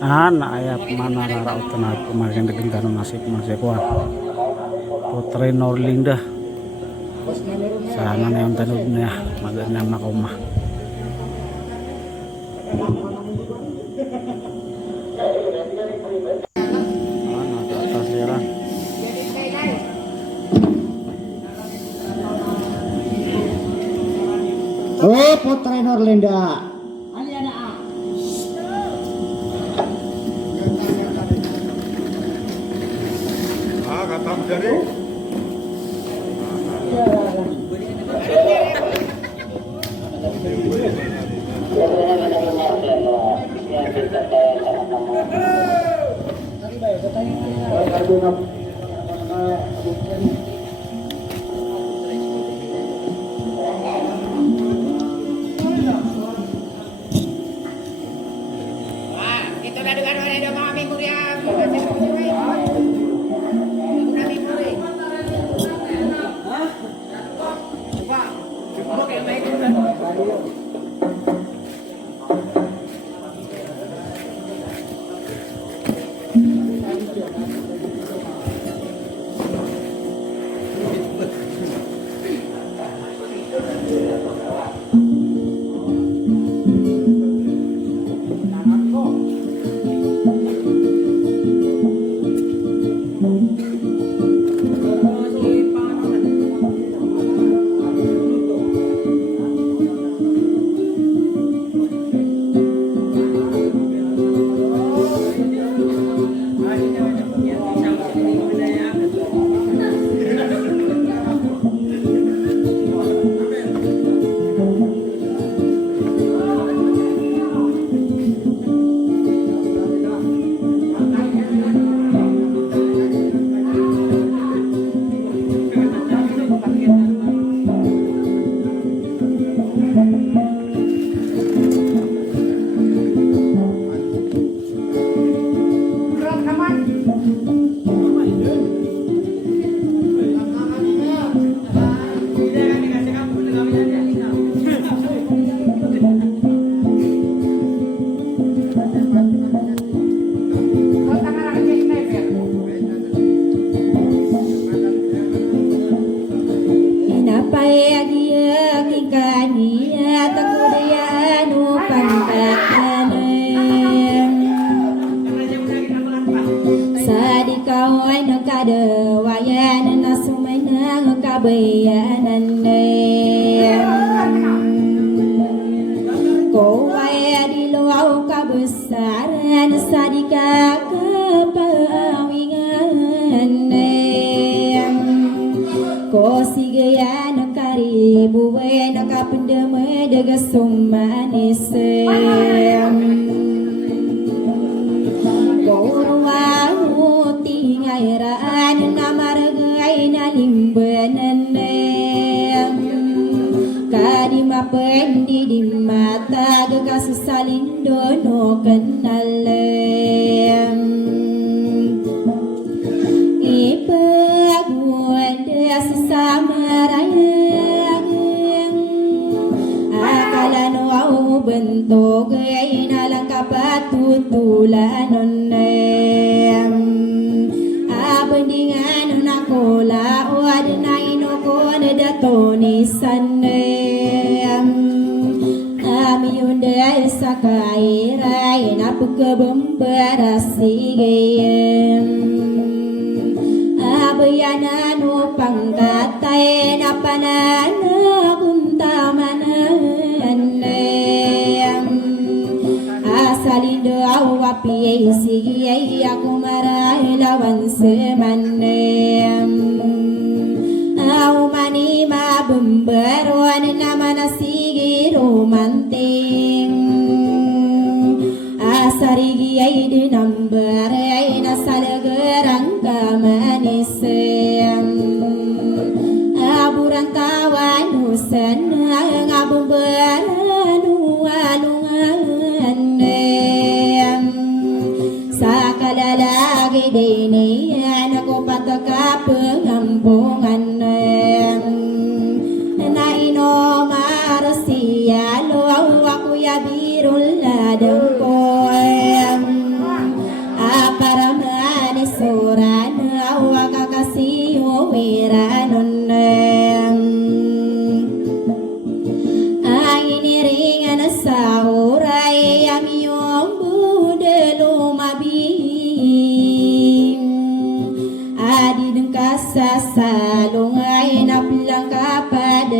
anak ayah mana rara utana pemakan dengan nasib masih kuat Putri Norlinda sana yang tanudnya magandang nakoma atas jalan oh Putri Norlinda kata dari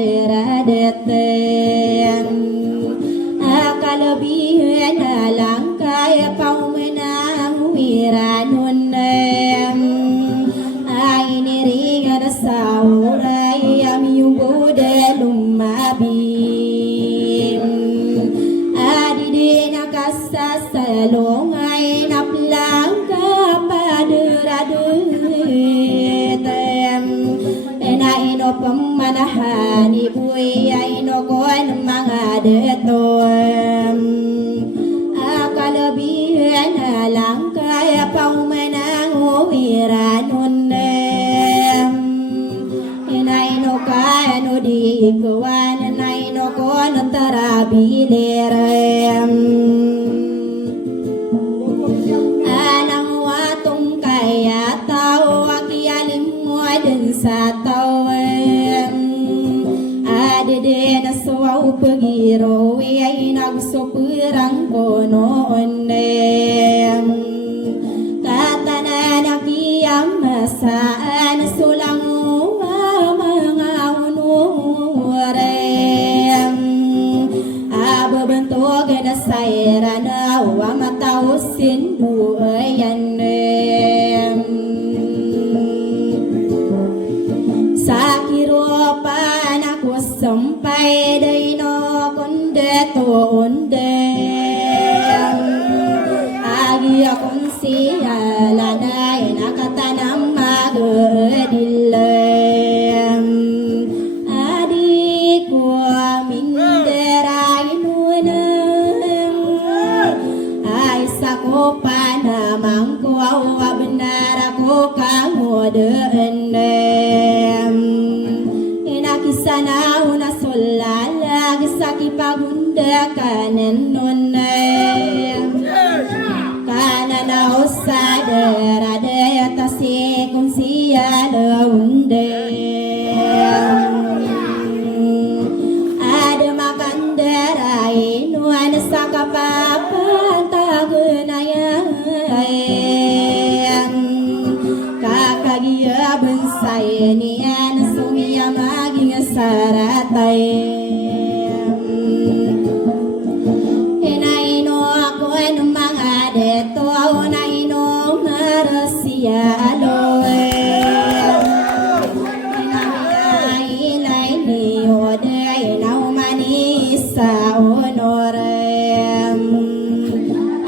deradetem akalabihan langkay paumenang wiranun ay niringan sa uray am yubude lumabim adide nakasasalong ay naplang kapaderadetem enaino pemanahan ibuy ay nokon mga detom akalabihan langkay paumenang wiranun enaino kano di kawan enaino kono tarabilerem alang watong kaya tao akialim mo din sa tawem adede na suwaw pagiro ay nagsuperang kononem katanan akiyam masaan sulang mga unurem ababantog na sayra na wamatausin buayanem sakiropan ako sampay day no kunde to undem agi akong siyala na nakatanang magadilem adi ko minderay nunang ay sako panamang ko benar ako kamodenem inakisana una solala gisaki pagunda kanen nonem kanana usadera de tasi kung siya laundem ada makandera inuan sa kapapatagunayang kakagiya bensay niya na sumiya maging saratay inaino ako ng mga deto naino marasiya aloe inamilay niyo de naumanisa honorem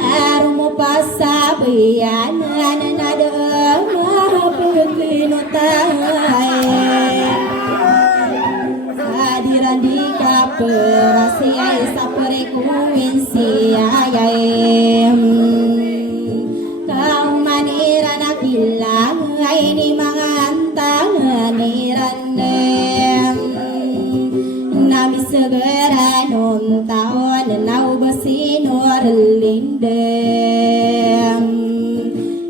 arumo pasabihan na nadang mahapukinutay hadiran di kaperasi ay sa perekuin siyayay kaumanira na kilang ay ni mga antanganiran namisagara nung taon na naubasin orlindem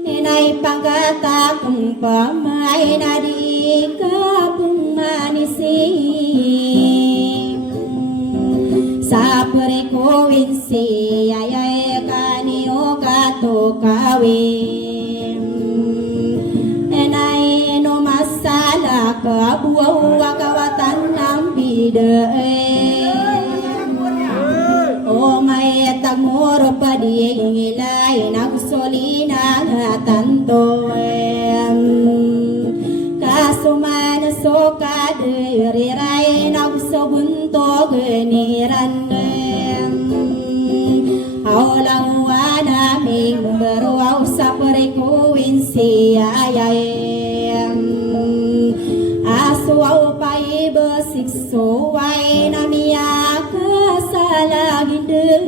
inay pangkatakong pamay na di ka pumanisim sa perekuin siyayay kanio katukawim enay no masala kabuaw kawatan ng bidaem o may tagmoro pa diyeng ilay nagsolina nga tantoem kasuman so kadiriray nagsobuntog nirandem aulang wanaming beruaw sa perekuin siyayayem aswaw pa ibasik-suway na miyaka sa lagindem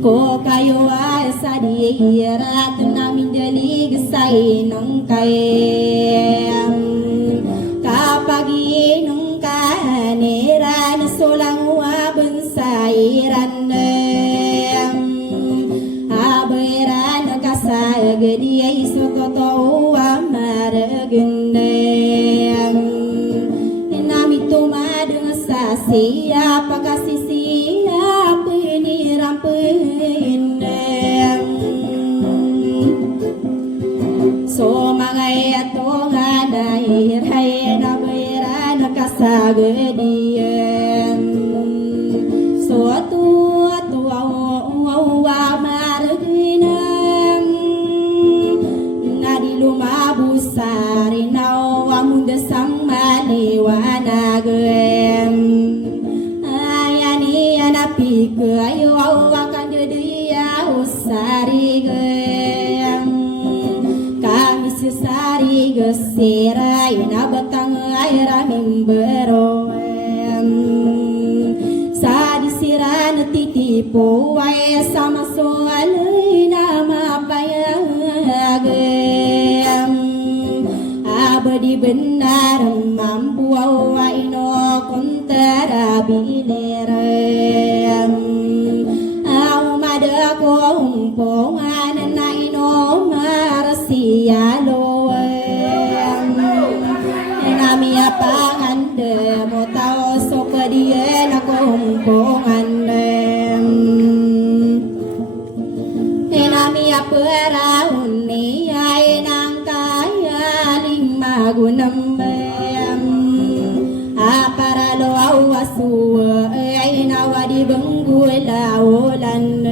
ko kayo ay sa diirat namin dalig sa inong kayam kapag inong kaniran sulang waban sa irandem abayran kasagadi ay so totoo amaragandem nami tumadang sa siya pagkasisiya peniram penindem so mga ito nga dahil ay nabay rasa gedian suatu wa marginam nadi lumabu sarinau amunda samani wanagem ayani anapi ke ayo akan dia usari gem kami sesari gesirai na batang air mimberoem sadisiran titipu wae sama soalai nama payagem abadi benar mampu waino kontara bilerem au madako umpongan naino marsialoem nami apangan demo tao sokadien ako umpongan nami aperaun ni ay nang kaya gunam aparalo awasu ay nawadi benggula ulan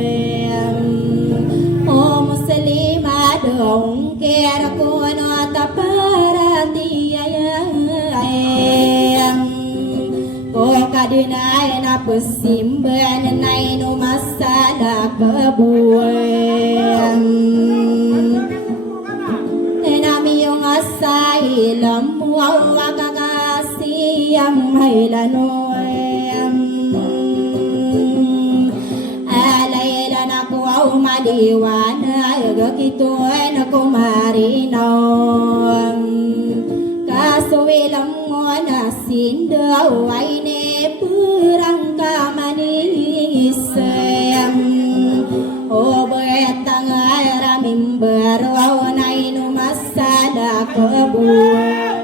o muslima dong kera kono taparati ayam ko kadinay na pusimban nay no masada kebuan asailam wawakakasi ang mailanoem alaylan ako au maliwana gakituan ako marinaw kasuwilang mo na sindaw ay ne purang kamanisem o betang aramim baraw na inumasada kebuem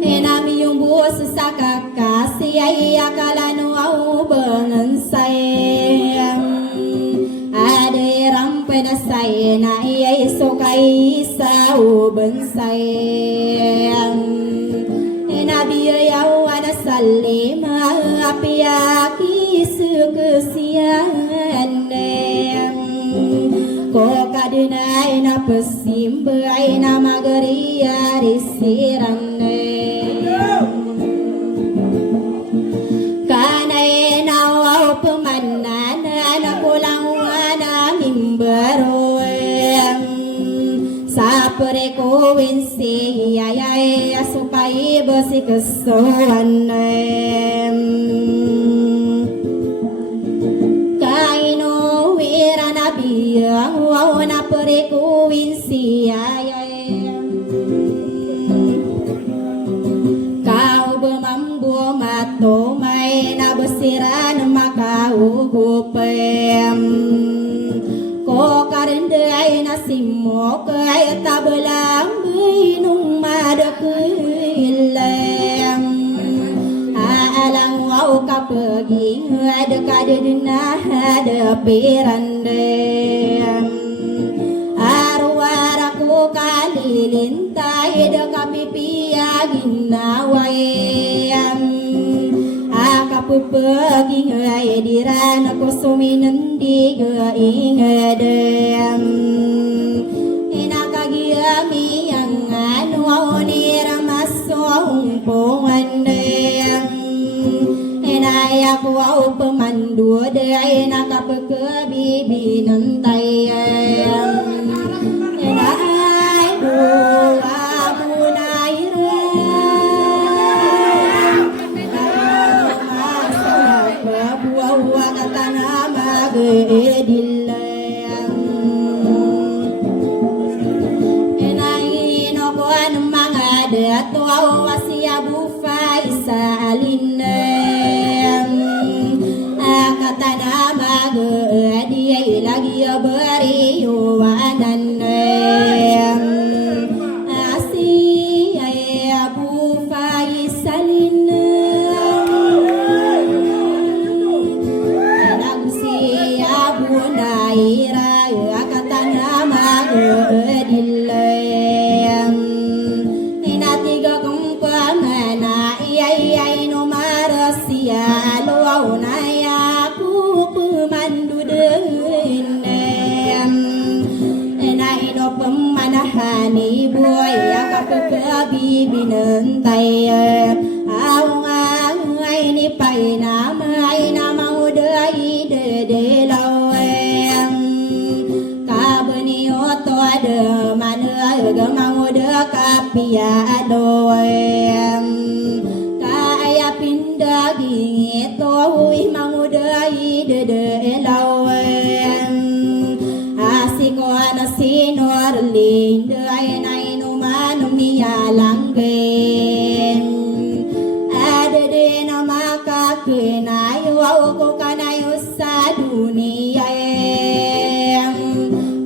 enami yung buos sa kakasi ay akalano au bengansayem aderam penasay na iyay sukay sa ubensayem enabiyaw anasalima apiyaki sukesiyan ko kadinay na pasimbay na magaria risiran kanay na wow pemanan na kulang na mimbaroem sa pare ko winsi ayay asupay basi kesoan yang wow na pare ko winsi kau bemambu mato may nabesiran makaugupem ko karenday na simok ay tabelang binung madakilem alang wow kapagi ada kadena ada pirandem arwaraku kalilintai da kapipiyagin nawayem akapupaging ay diran ako suminandi gaingedem inakagiyami yang anu niramasong pongandem inaya ko au pemandu day nakapagkabibi ng tayang inay buwa munay masalag buwa katana mag-edilang inay inokuan mga dato wasiya bufay sa alinem akatana mag-ediay lagi beri yuwanan asi ay bufay sa alinem nagsiya bunaira akatana mag-edilang inatiga kong binentay Aung ay ni pay na may na mauday de laweng Kabani oto ada mana gamauda kapia doeng Kaya pindaging ito huy mauday de laweng Asiko na sinorlin ay nay numanong niyalanggen Ada din na makakinayaw ko kanayo sa dunia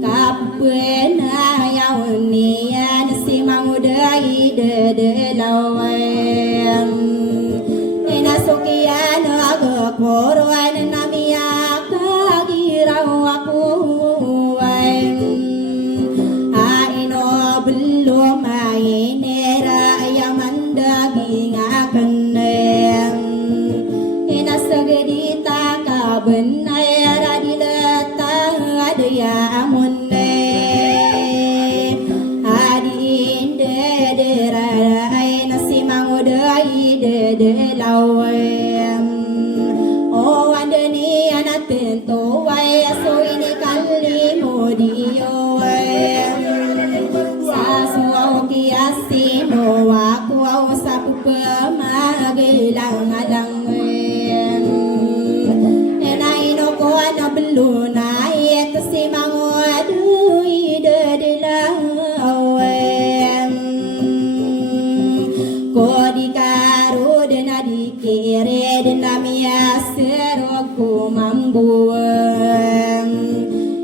Kapwen na yaw niya na si manguday de laweng Inasukyan agakoroan na miyak kagiraw ako belum mainera ayamandaging akaneng inasagedita kabenayara dilata adayamunne adinde dera ay nasimangudai de lawem o andani anatento way aso ini kali modiyo Sino aku au sapu pemagelang alang enai no ko ana beluna et si mangodu ide dilawen ko dikaru dena dikire dena mia seroku mambueng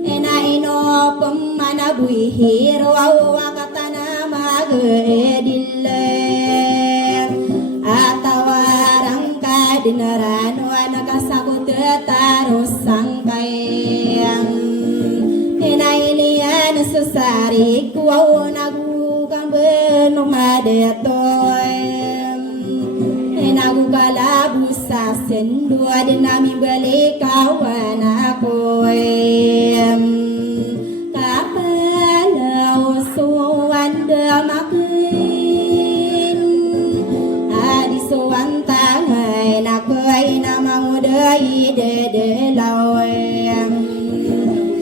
enai no pemana bui hiro au edilem atawarang kadineran wana kasakut terus sangkayang inailian susari kuau nagu kang benung madetoem inagu kalabu sasen dua dinami balik kawan akoem makin adi suwantang ay nakoy na manguday de laweng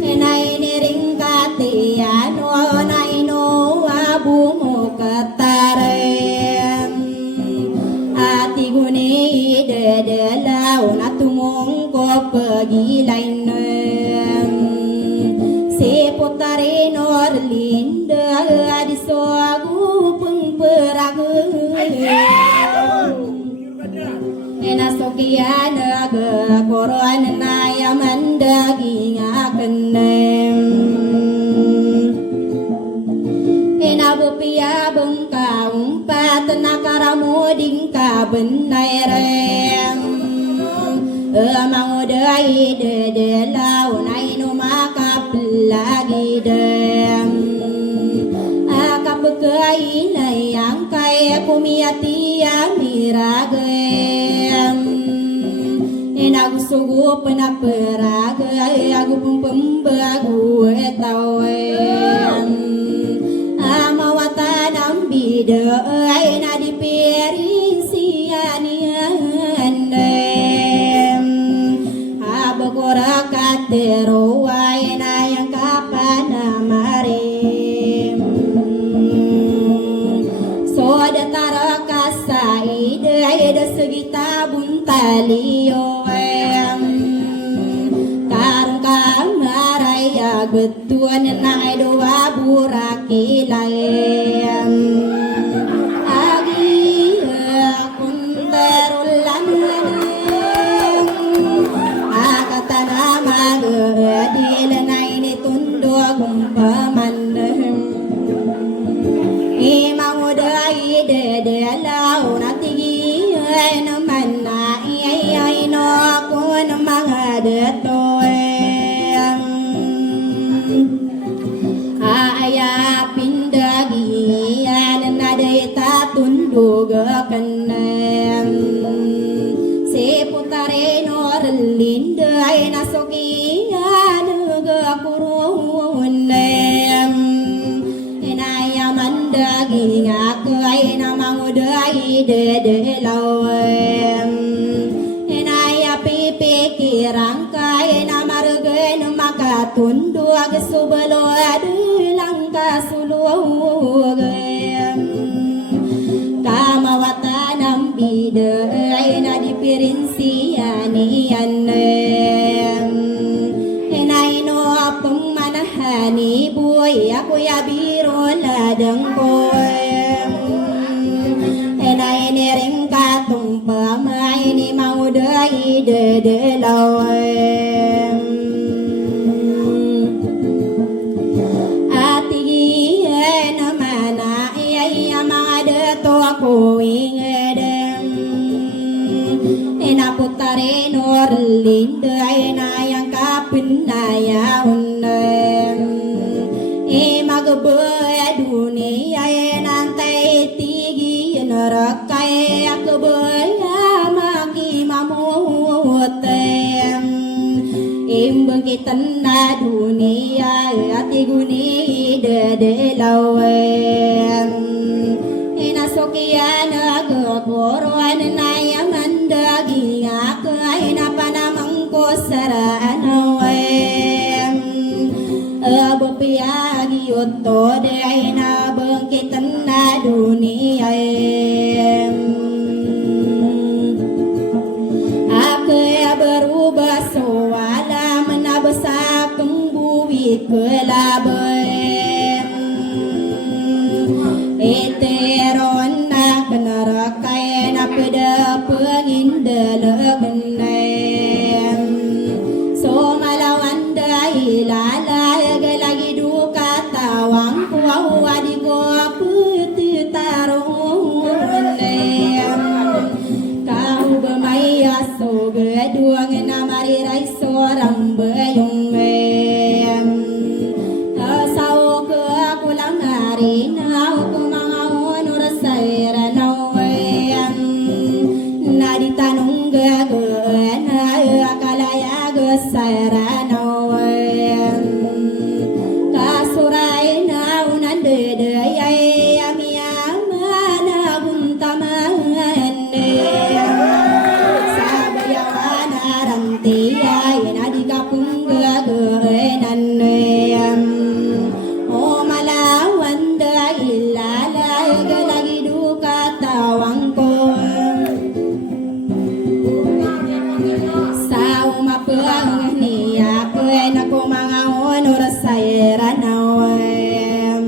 enay niring katiyan o naino abu mo katarem ati guni de law na tumong ko pagilain si putarin orlinda adi soagu pengperagu enasokian aga koron na yaman daging akenem enabupia bengka umpat nakaramuding kabenairem mangudai de law nainu makapelagi dem akapkai layang kaya kumiati amiragem enagu sugu penaperaga aku pembagu etawem amawatan ambide aina diperi sianian abagora katero aina yang kapana marim soda tarakasa ide segita buntalio karung kamaraya betuan na doa buraki laem agi kunterulan akatana magedil na ini tundo gumpaman imangudai de law natigi naman na ay no kun mga detoem aya pindagi na deta tundug kanem si putare norlinda ay nasoki kurun inaya mandagi ngakai nama mangudai de lawem enaya pipi rangkai na margen maka tundu ag subelo adu langka sulugen kamawata nambide na dipirinsiani anem enaino apeng manahani buy aku ya biro ladeng koem enai nering katung pamai ni mau dai de lawem ati na mana ya mga de to ako ingedem ena putare norlinde ena yang kapin daya unem magbe dunia nantai tigi nerakai aku maki mamutem imbang kita na dunia ati guni de lawem ina sokian agoroan na yamandagi aku ina panamang ko saranawem abo piagi otto de aina bangkitan na dunia aku ya berubah sewala menabesak kembuwi kelabem eteron na kenerakai na peda pengindelegenem so malawan dai lala lagi duka tawang kuau adigo putih tarunem kau bermaya so geduang namari rai sorang bayung sau ke aku langari nau ku mangaon rasaira nau nadi tanung ge na akalaya ge saira nau kasurai nau nande de yai amia mana buntamane sabayawana ranti yai nadi kapung ge nanne o malawan da ilala ge lagi duka tawang ko sao mapeng ni aku na ko mga honor sa iranawem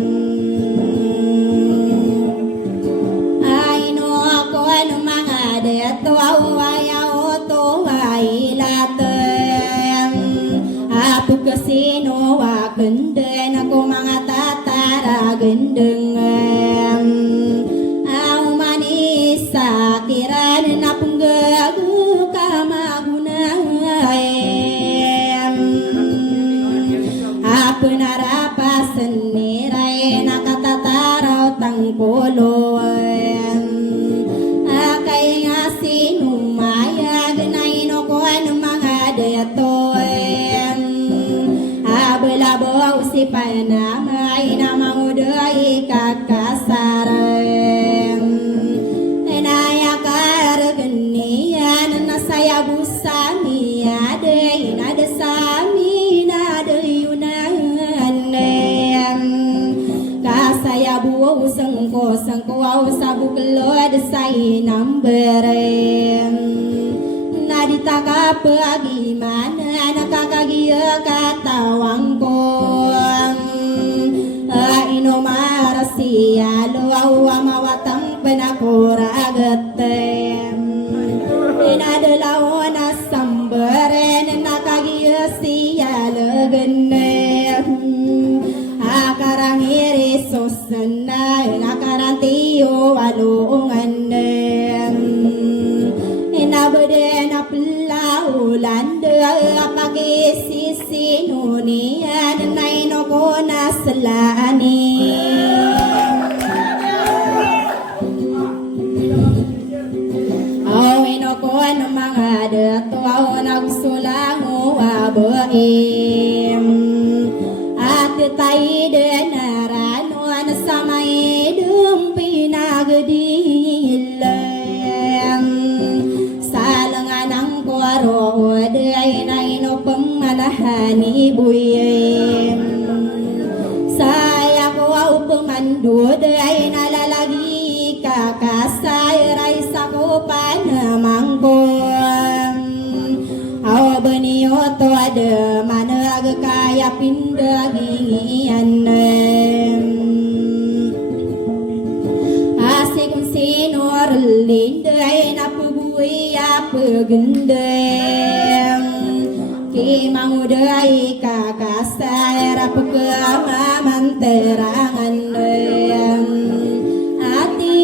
ay no ako ano mga deto ayaw to ay latem apo kasino wakende na ko mga tatara gendengem aw manisa kiran na punggagu kamagunayem apa narapasan niray nakatataraw tangkoloem akay nga sinumayag na inokuan mga detoem abalabaw si panamay na manguday kakasarem enaya karganian nasaya busami ade inade sami nade yunanem kasaya buo sangko au sabuklod say namberem nadita ka pagi mana nakakagiya katawang ko inomarasiya luawa mawatang penakuragatem inadalaw na samberen nakagiya siya legenem akarangiri sosna akarantiyo walunganem inabede na pelaulan de apagi sisi nunian naino ko naslani Awinokuan mga datuaw nagsulango abuim at tayo denaranuan sa may dumpi nagdi buyem saya ko pemandu dai nalalagi kakasay raisa ko panamangkon aw benio to ada mana kaya pindagingian asik sinor lindai na pugui apa gendeng ki mangudai kakasay rapekamaman terangan ati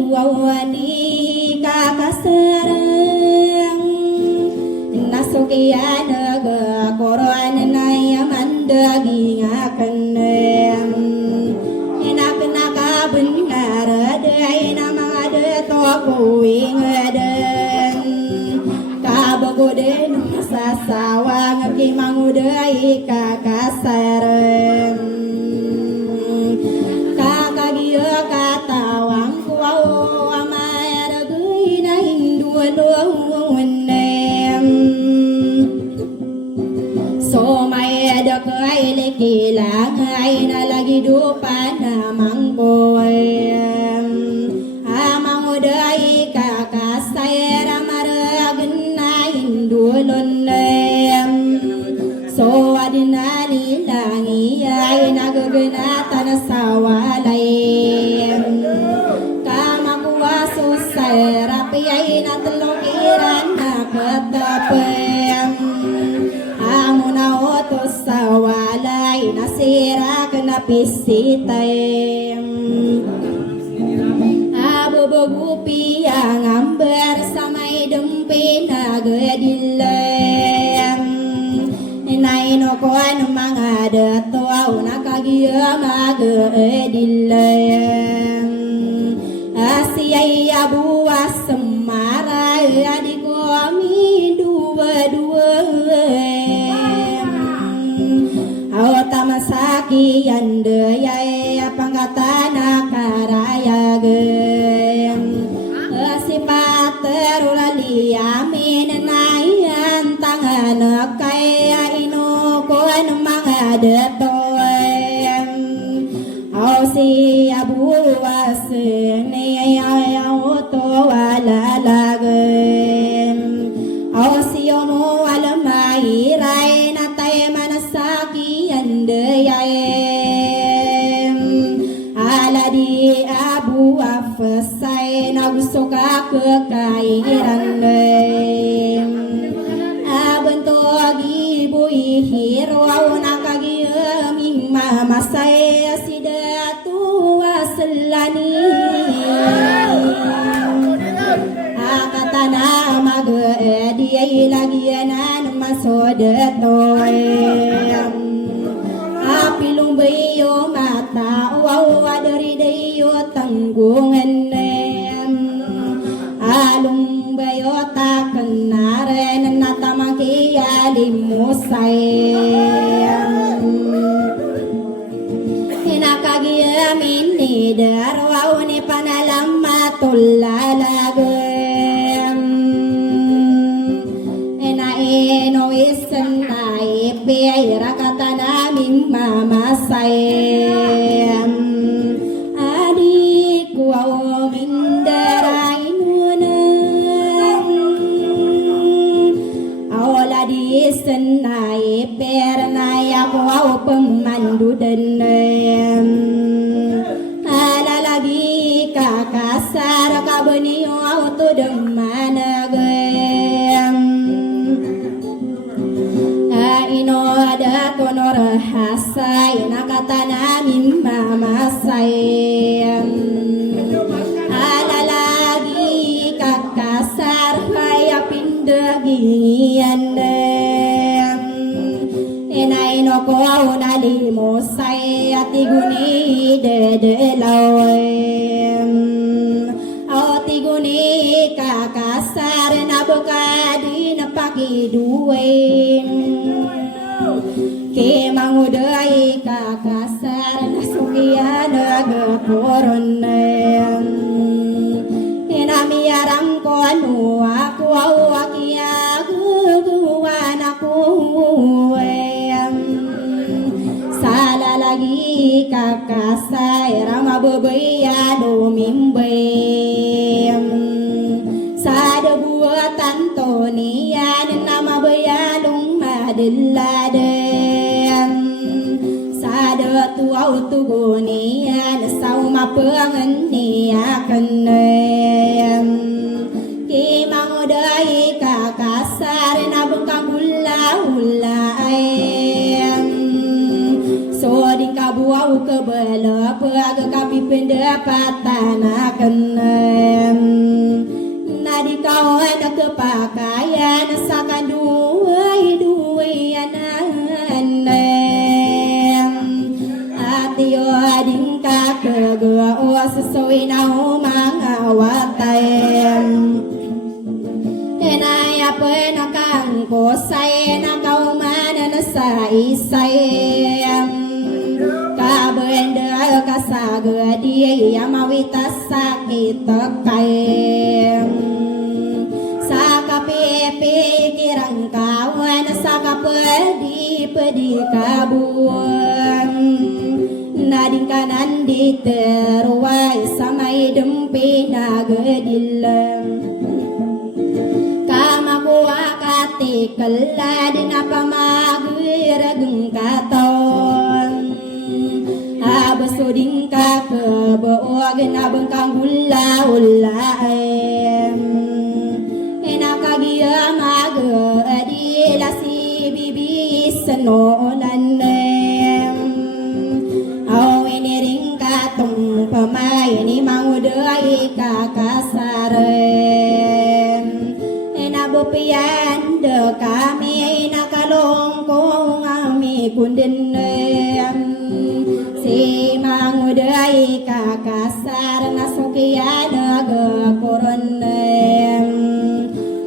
guawani kakasarang nasukian naga koran naya mandagi ngakan enak naka benar dai nama ada toko ingadan kabagoden sasawang ki mangudai kakasarang kakagia katawang kuau amaya ragui na hindu luwenem so may ada kaile kilang ay na lagi dupan namang boem amang udai kakasayra maragen na hindu lunem so adinali langi ay nagaganatan sa walay kamakuha susay rapi ay natalokiran na katapem amo na otos sa walay nasira ka na pisitay abubugupi ang amber sa may dumpi na gadilem naino ko ang mga dato nakagiya mag-edilem asiyay abuwas semaray adik ko amin dua-dua tamasaki yandayay pangatana karayagem sipaterulali amin nayan tangan kaya inukuan mga detoem si abuwas niyayaw to walalagem si omo walamairay natay manasaki andayayem aladi abu afasay na gusto ka kakairan abantog ibu'i hiraw na kagiyaming mamasay sidatu wasalani akatana mag-ediyay lagyanan masodetoy apilong bayo mata wawa dari dayo tanggungan alung bayo takanaren natamangkiyalimusay hinakagiyamin ni darwaw ni panalamatullalagem enaeno isan na ipiyay rakatanaming mamasayem adik waw mindarain isan na iper na yakuaw pemandu denem alalagi kakasar kabeniyo auto demanagem ino ada konor hasay nakatanamin mamasayem alalagi kakasar kaya pindagingian inaino ko nalimusay at iguni dedelawem o tiguni kakasar na bukadi na pakiduwen ke manguday kakasar na sukian nagaporon inamiyarang ko ano ako akiyaguguan ako kakasai rama bebeya domimbem sada buatan tonian nama beyalung madiladem sada tuau tugunian sauma penganiakenem kimang udai kakasar nabengkang hula-hulaem soding kabuau kebela pega kapi pendapatan akenem nadi kawan kepakaian sakan duai ananem atio ading kakegua sesuai nau mangawatem enaya penakang kosai nakau mana nasai sayem kabenda kasaga dia mawita sakit kaem saka pepe kirang kawan saka pedi kabuan nading kanan diteruai samai dempi nagedilam kati keladin apa magirageng katon abasuding ka kebeogen abengkang hula-hulaem enakagia magedi lasi bibi senonanem au ini ring katong pamay ni mangudai kakasarem bupian de kami nakalongkong ami kundenem si mangudai kakasar nasukian ge koronem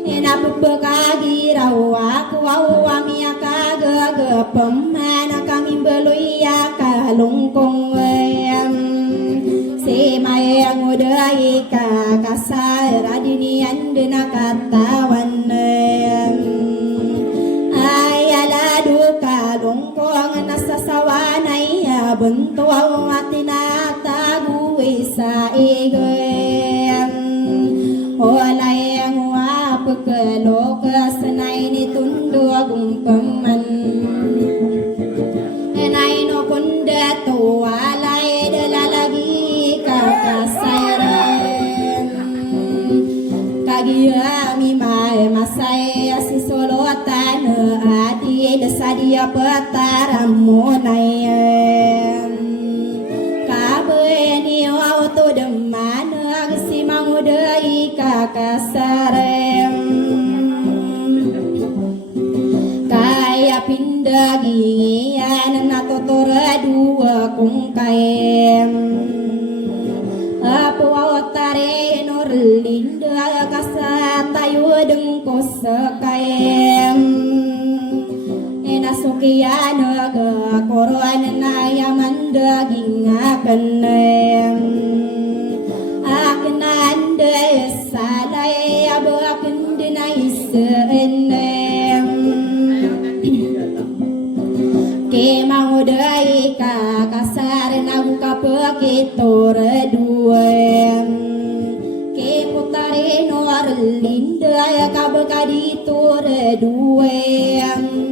inapupekagi rawa kuau ami akaga pemana kami beluya kalongkong si mayang udai kakasar adinian dena katawan ayala duka longkong nasasawanay bentuaw atinatagu isa igem olay ang wapagkalo kasanay ni tundo agumkaman enay no kunda tuwalay dalalagi kakasayran kagiami may masay si solotan adi dasadia pataram monayem kabeni auto deman si mangudai kakasarem kaya pindagian natotora dua kungkaem apu awatare norlinda kasatayo dengko sekaem enasukian aga koruan nayaman daging akenem akenan desalay abaken denai seenem kemau dai kakasar nabuka pekitor duem ke putare norlinda kabekadi tur duem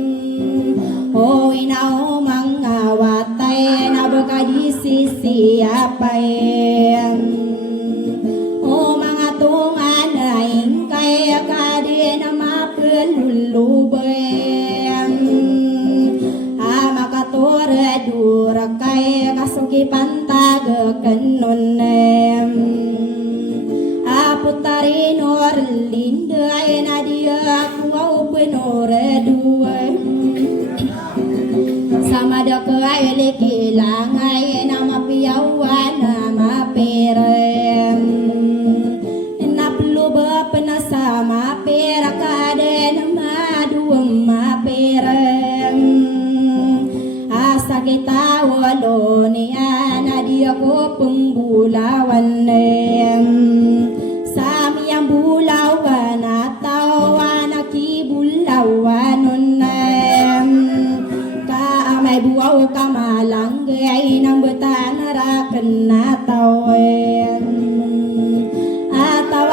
oh inau mangawatai nabekadi sisi apaem oh mangatungan aing kaya kade nama pelulubem amakator durakai kasuki pantaga kenonem aputari norlinda nadia kuau penore duem sama da kaile kilangai nama piawan nama perem naplu bapna sama perakade nama duem ma perem asa kita waloni nadia ko pembulawan sami yang bulawan atau anak bulawan buaw kamalang gay nang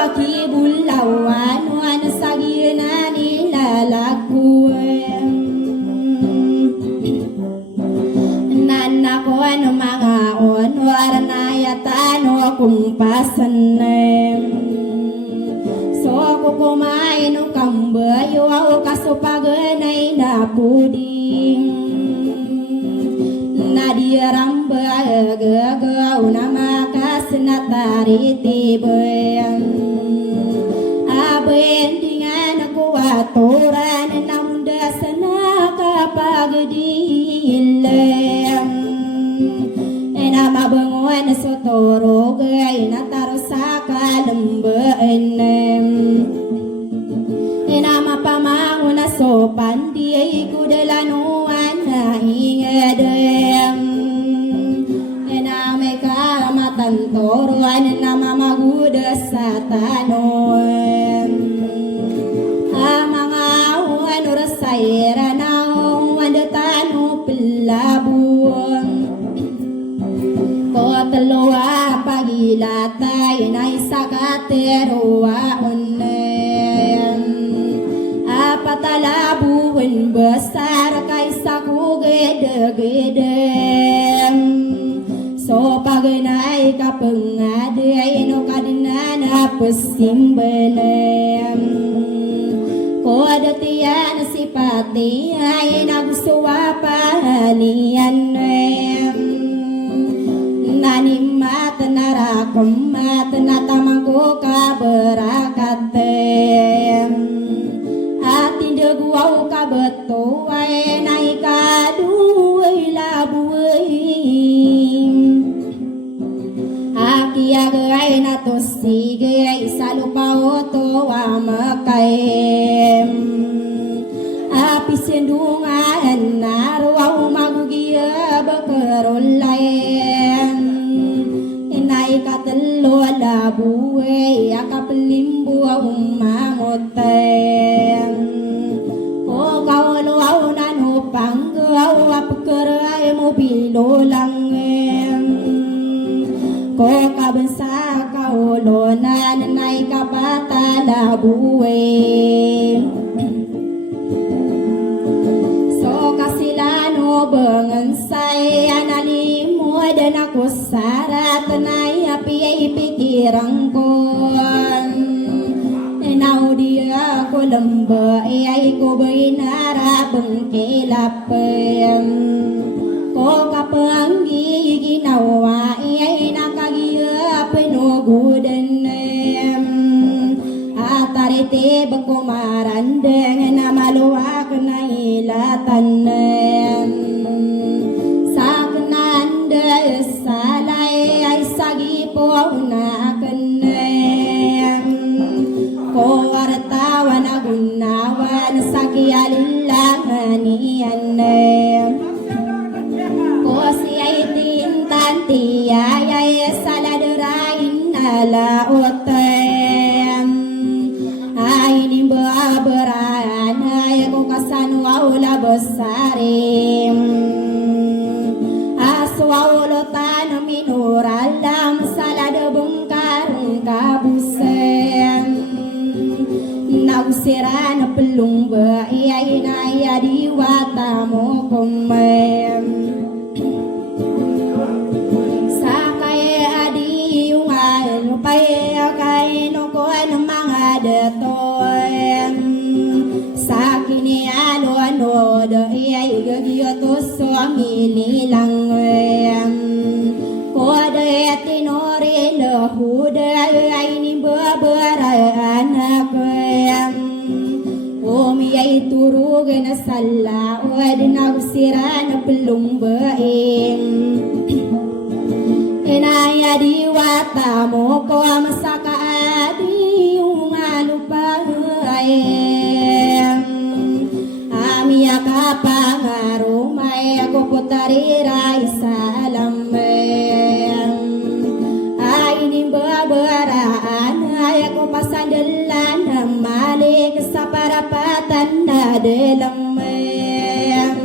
aki bulawan wan sagina nilalakuan nanakon mga onwar na yatano kumpasan so kukumain ng kambayo kasupaganay na puding nadiramba gagaw na makas na taritibay abendingan kuwaturan na munda sa nakapagdilim na mabanguan sa torogay na taro sa kalambaan na mapamango na sopan di ay kudalanuan na ingadam na may kamatantoruan na mamaguda sa tanon mga uwan urasayra na uwan tano pelabuan Kotaloa pagilatay na isakateroa unem apatalabuin besar kay sakugedegedem so pagnay kapengaday no kadinana pesimbalem kodatian sipati ay nagsuwa pahalian nanimat narakumat natamangko kaberakatem atin deguaw kabetoy na ikaduay labuay aki agay na tosigay sa lupao to amakayem api sendungan narwaw magugiya bakarolayen inay katalo labuay akapelimbu umangoten o kawalaw na no panggaw apakaray mo bilolangem ko kabansa kaulonan inay kabata labuay kasilano bengansay analimod na kusarat na api ay pikirang ko nau dia ko lamba ay ko binarabang kilapem ko kapanggi ginawa ay nakagiya pinugudan atarite bakumarandeng na maluwak na ilatan saknanda salay ay sagipo na kanem ko artawa na gunawan sakialilangan niyan ko si ay tintanti ay saladerain na laotem ay nimbabaran ay ko kasanwa ula besarim aswaulotan minuralam salada bengkarung kabusem nausiran pelung baiyay naya diwatamu kumem sakay adi yung pay kay no ko mga detoy sakini alo do ay gagiyo to suami lang ko de tinore lo huda ay ni babara anak umi ay turug na sala od nagsiran pelung baing inaya diwata mo ko masaka adi umalupayem ami akapangarumay ako putariray sa alamem ay nimbabaraan ay ako pasandalan na malik sa parapatan na delamem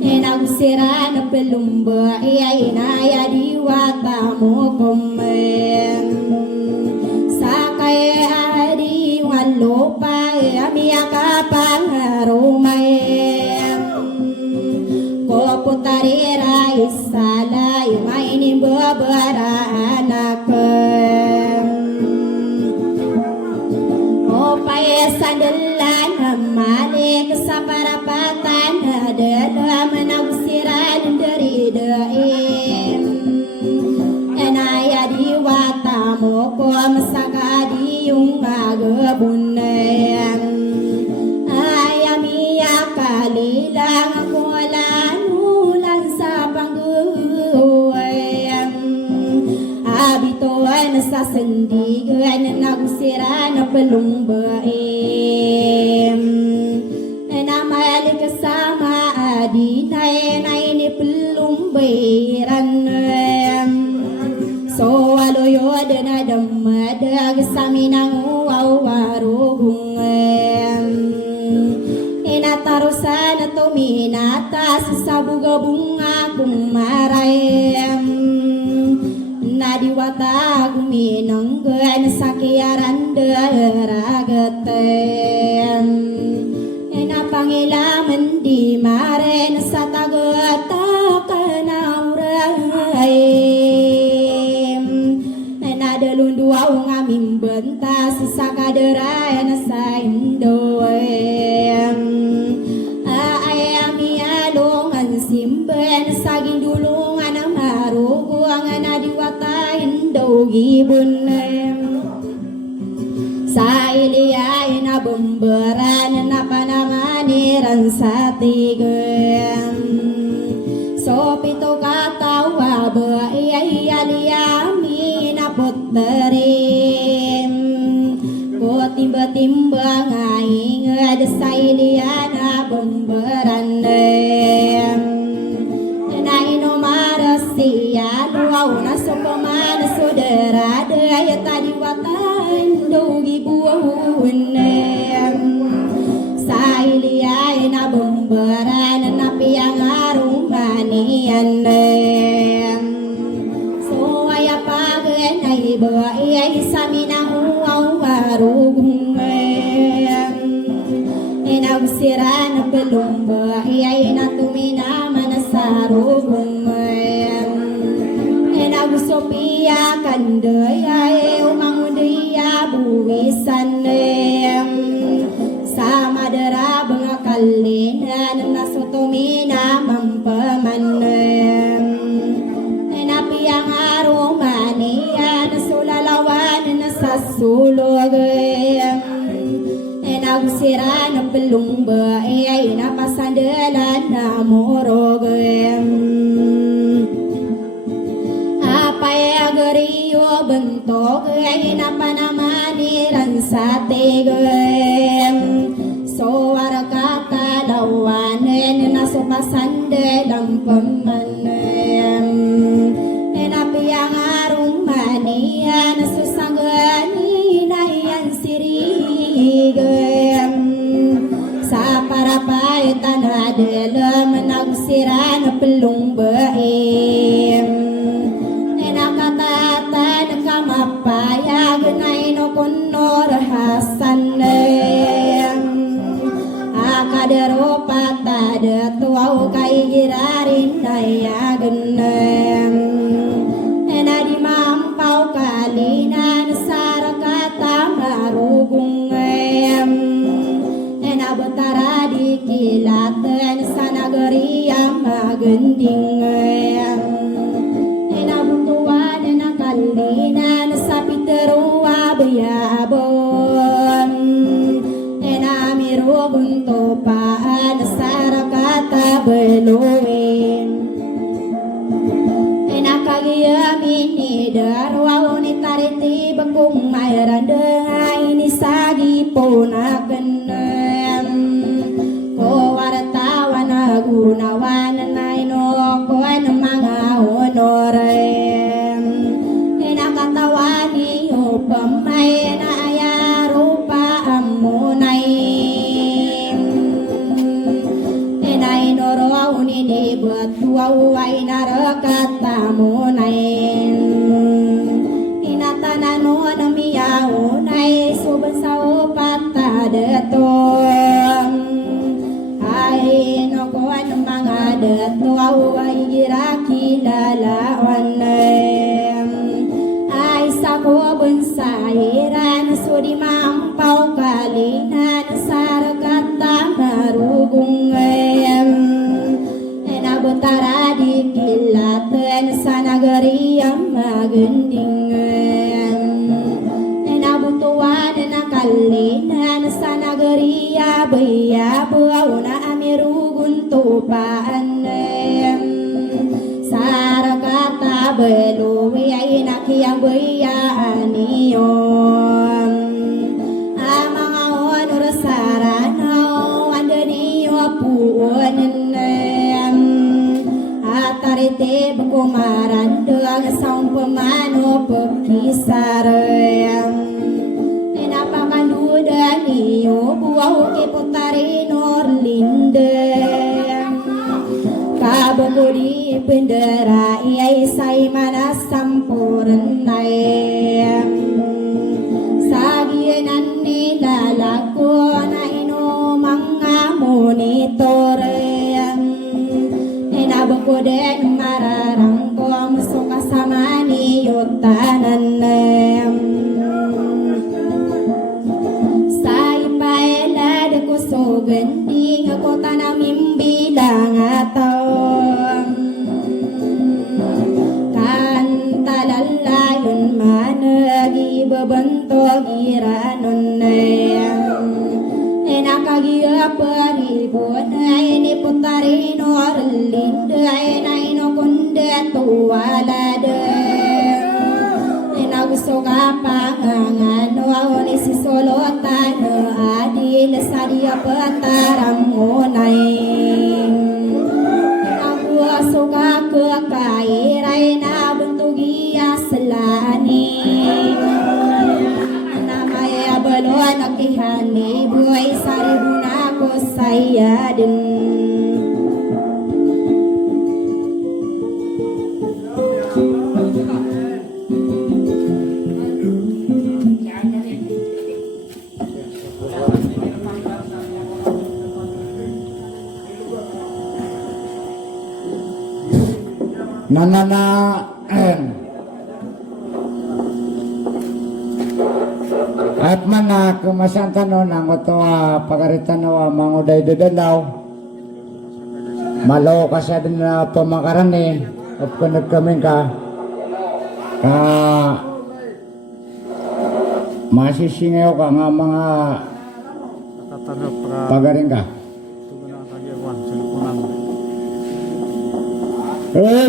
inagsiran na pelumba ay inaya diwata mo kumem sakay lupa amia kapangarumay ko putari raisala imainin babara anak o payasandalan malik sa parapatan adalah menagsiran dari daim enaya diwata mo ko masagadi yung agabunayam ayamiya kalilang ako lanulan sa pangguwayam abituan sa sandigan nagsira na palumbaim namalik sama adinay na inipalumbayran so aloyod na damadag sa minang wawarugong inatarusan na tuminatas sa bugabunga kumaray nadiwata guminanggan sa kiaran daragatem napangilaman di maren sa tagata kanauray nadalunduaw ng aming bentas sa kaderayan sa indoem ayami alungan simben sa gindulungan ang maruguang nadiwatain daw gibunem sa iliyay na bumbaran na panamaniran sa tigem so pito katawa ba ay aliyami na putarim ko timba-timba nga ingad sa iliyan na bumbaran na inumaras siya luaw na supaman sudara daya tadi watan dogi buwan sa iliyay na bumbaran na piyang arumanian so ay apagan ay ba ay sa minang warugong inagsira na pelumba ay natuminaman sa rugong inagsopiya kanday ay umangudiya buwisan sa madara mga kalinan na sutumina mampaman napiyang aromaniya na sulalawan na sa sulog nagsira na pelumba ay napasandalan na morog apay agariyo bentok ay napanamaniran sa tigem so arakatalawan na supasandalang pamanem napiyang arumaniya na susangani na yan sirigem sa parapaitan adalam nagsira na pelumbaim nakatatan kamapayag na inukunor hasan akadero patada tuaw kay girarin na yagan na di mampaw kalinan sa rakata marugong nabutara di kilatan sa nagariya maganding nabutuan na kalinan sa piteruwa bayabon namirubong topaan sa rakata beluin nakagiyamin ni darwaw ni tariti bakong mayran dengay ni sagi ponakan ko wartawan na gunawan na inokuan ng mga honorem nakatawa ni upamay na ayaro pa amunay inainoro uninibat waway narakata munay inatanano na miyaunay suban sa upat adat tuaway giraki lalawan ay sa ko bunsahiran sudi mampaw kalinan sarakata marugung nabutara di kilatan sa nagari ang maganding nabutuan na kalinan sa nagari abaya buaw na amirugun tupaan sarakata beluwi ay nakiyang bayaan niyon mga honor saranaw anda niyo puunan atarite bukumaran doang saung pemano pekisarayam napakanduda niyo buaw kiputari norlindem kabukuri bendera iyai say mana sampurnayam sagianan nilalako na ino mga monitorem nabukuden mararang ko musuka sama niyo tanan sa ipaela de ko so gending ako tanamim bilang ataw kan talalayon managi bebentog iranon nakagia paribon ini putari norlind ay no kunde tuwalade nagusto ka pangangano ni si solotan adil sadia pataram ngunay aku suka ke kairay na bentugia selani namaya balon akihani buay saribuna ko saya din Nanana at mana kumasantano nang otoa pagaritanawa manguday dadalaw malo ka sa din na pamakarani at panagkamin ka masisingaw ka nga mga Tatanggap ka. pagarin ka Ito na kagawan. Sinukunan.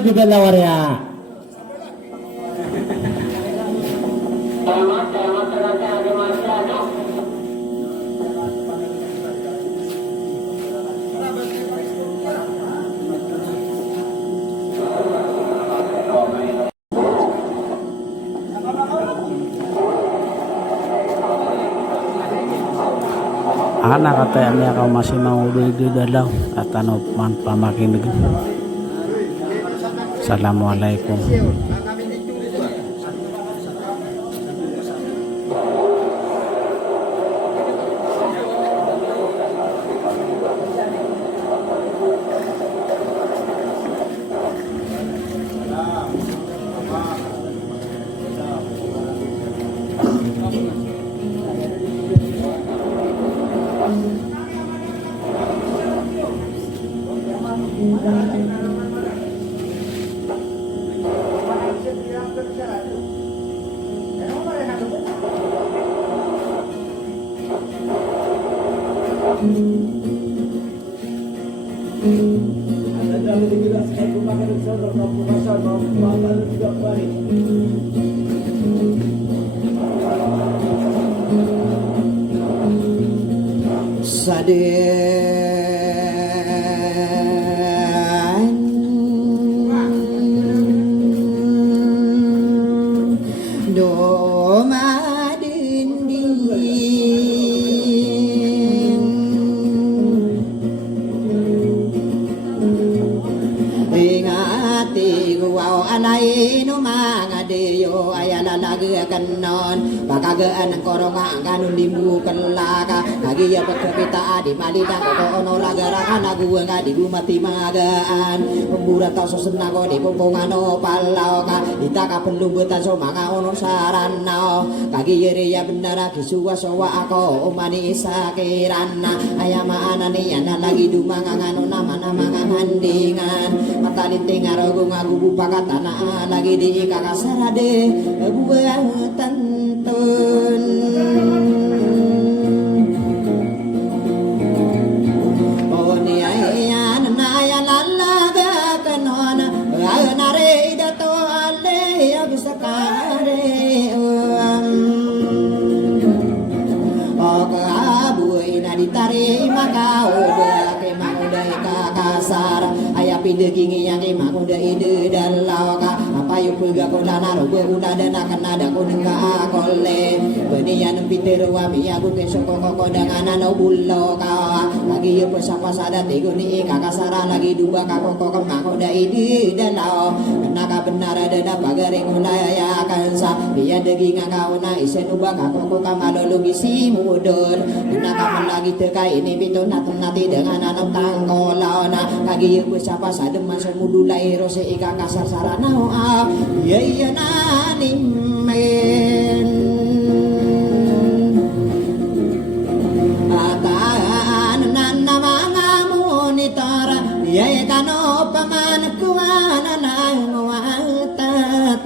dadalaw rin Anak kata niya kau masih mau di dalam at ano man pamakinig. Assalamualaikum. Kanon pakagaan ng koronga mangkanun limbu kelaka lagi ya pekepita di malita koko ono lagarakan aku ngadi mati magaan pemburat tau senago di pumpungan palau ka ditaka penlumbutan so maka ono sarana kagi yeri ya benar lagi suwa sowa ako umani sakirana ayama anani yana lagi dumangan nama-nama handingan mata linting arogo ngagu pakatana lagi di kakasarade buah tantun oh ni ayan naya lalaga kanona nare dato ale ya bisa kare oh kabu ina ditari makau ke mangudai kakasar aya pindegingi yang makuda ide dalauka apa yuk pega kodana robe udah dana kanada kodengka akole benian piter wami aku kesoko kodangan no bullo ka lagi yuk pesapa sada teguni kakasara lagi dua kakoko makuda ide dalau kenaka benar dana pagare kulaya kansa dia daging kauna isen ubah kakoko kamalologi si mudon kenaka lagi teka ini pito nati dengan anak tangkolana lagi yuk pesapa sadem masuk mudulai rose ika kasar sarana ya iya nani men ataan nana mga monitara ya kano paman kuana nang wataten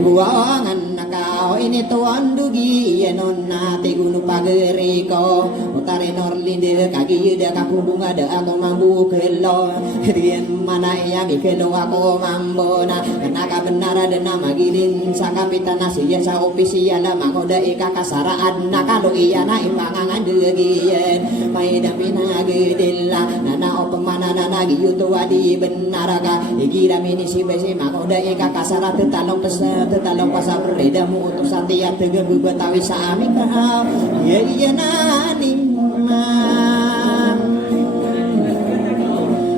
buangan nakao ini tuan dugi non nati gunu pageriko utare norlinde kagi de kapubunga de ako mambu kelo rien mana yang kelo ako mambona kenaka benar ada nama gilin sakapitana siya sa ofisial makoda ika kasaraan nakalo iya na impangangan degien may dapina gedilla nana opemana nana giyuto adi benar ka igira mini si besi makoda ika kasara tetalong pasar redamu untuk satiap tegak betawi sami kau ya iya nani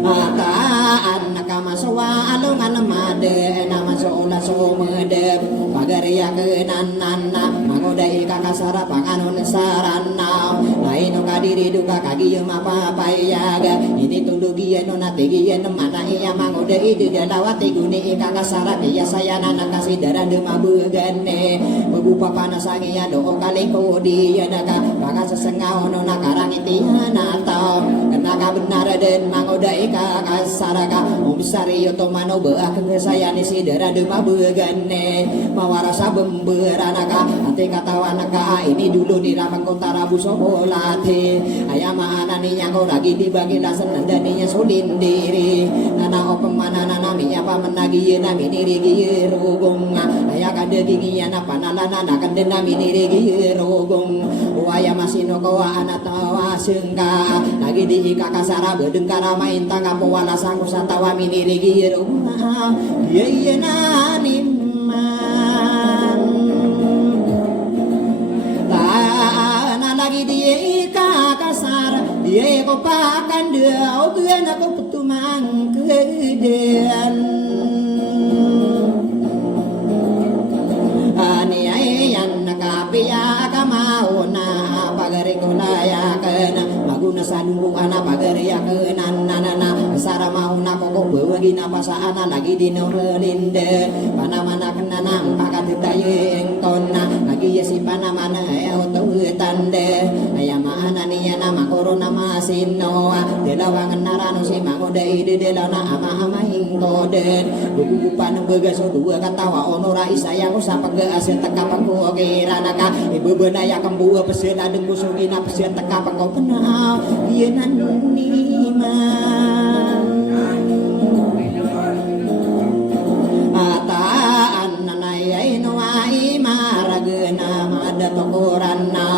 ataan nakamasawa alungan made nama soula so mede pagaria kenanana mangodai kakasara panganon sarana lain kadiri duka kagi apa payaga ini tundugian nona tegian mana iya mangodai di dalawati guni kakasara dia sayana nakasi darah dema begane bebupa panasangi ya do kali kodi ya naga pakas sesengau nona karang itiana tau kenaka benar den mangodai kakasara ka umsari yoto mano beak kesayani si darah dema begane mawarasa bemberana ka ate katawana ka ini dulu di ramang kota rabu sobolate ayama ananinya kau lagi dibagi lasen nandaninya sulindiri nana opemana nana minya pamenagi nami nirigi rugong ayaka degi apa nana nana kande nami nirigi rugong waya masino kawa anatawa sengka lagi di kakasara bedengkara main tangga pewala sangku santawa minirigi rugong iya nani lagi dia kakasar dia ko pakan dia ogen aku petumang kedean ani ayan nakapia kamauna pagare kulaya kana maguna sanungu ana pagare ya kenan nana sara mauna koko beugi na pasaana lagi di norlinde mana-mana kenana pakat taye engkona lagi ya si panamana auto tande ayama ananiya nama corona masino delawangan narano si mangoda ide delana ama hingkoden buku paneng begaso dua katawa onora isaya ko sa pag-aasin teka pagko kirana ka ibebenaya kembu pesen adeng kusugina pesen teka pagko penaw yenan niman ataan nanayay nuwai maragena mada tokorana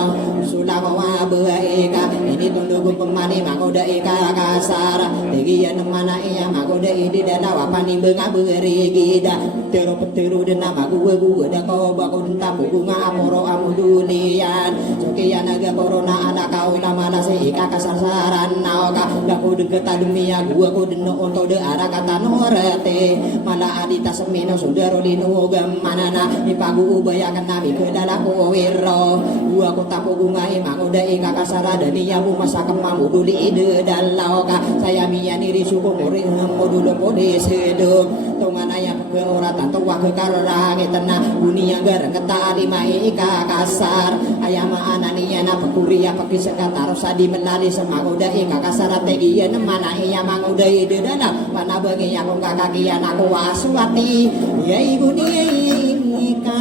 sulawa beeka ini tunduk pemani magoda eka kasar tegian mana iya magoda ide dalawa pani benga berigida tero petero dena magu da ko bakon tapu bunga aporo amudulian sokian aga corona ana kaula mana se kasasaran ka gaku deket ademia gua ku deno untuk de arah kata norete malah adita semino saudara linu gemanana ipagu ubayakan nami ke dalaku wiro gua ku tapu gungai mangudai kakasara dan iyamu masa kemamu duli ide dalau ka saya miya niri suku muring modul kode seduk tongana yang ke oratan tua ke karang etena dunia garang keta alimai kakasar ayama anania na pekuria pakai sekataros adi menali semangudai kakasara tegian mana iya mangudai ide dalam mana bagi aku kakakian aku waswati ya ibu nikam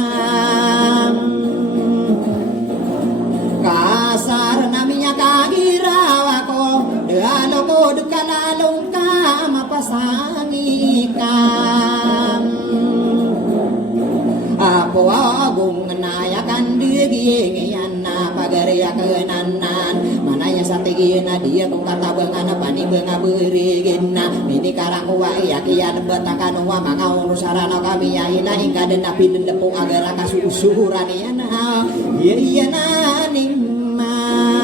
kasar namanya kagirawako dealoko dekalalong mapasangikan apo agung nayakan digiyan na pagariya kenanan mananya satigin na dia kung katabangan na panibanga berigin na mini karangku wa iyakiyan batakan wa mga unusarana kami ya inahin ka din na pinendepong agar kasusuran yan na iya na nimang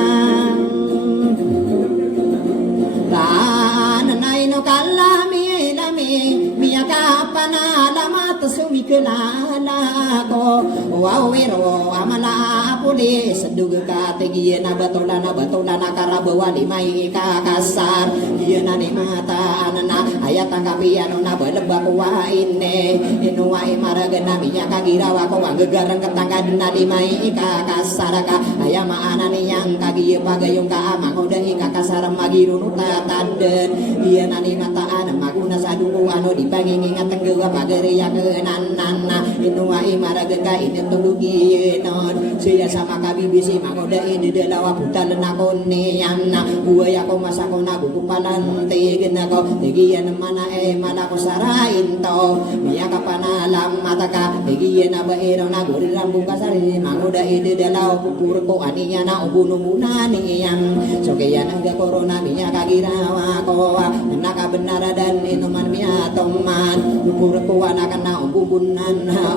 tanay no kalami nami miyaka panalamat sumikelala ko wawero amala puli sedug ka tegiyan na batola na karabawa di may kakasar iyan na ni mata anana ayat ang kapiano na balabak wa ine inuwa imaragan na miyaka girawa ko ang gagarang katangad na di may kakasar ka ayama ananiyang kagiye pagayong kaamang ko dahi kakasar magirunuta taden iyan na ni mataan maguna sa dugo ano di pangingingat ang gawa pagariya kenanan na inuwa imaragan ka inituluginon siya sama kabibisi makoda ini dalawa putalan ako niyan na buhay ako masako na gugupalan tigin ako tigiyan mana mana ko sarain to miya ka panalam mata ka tigiyan na baero na guriran buka sari makoda ini dalawa pupur ko aniya na ubunumuna niyan so kaya naga corona miya kagirawa ko nakabenar dan inuman miya toman pupur ko anakan na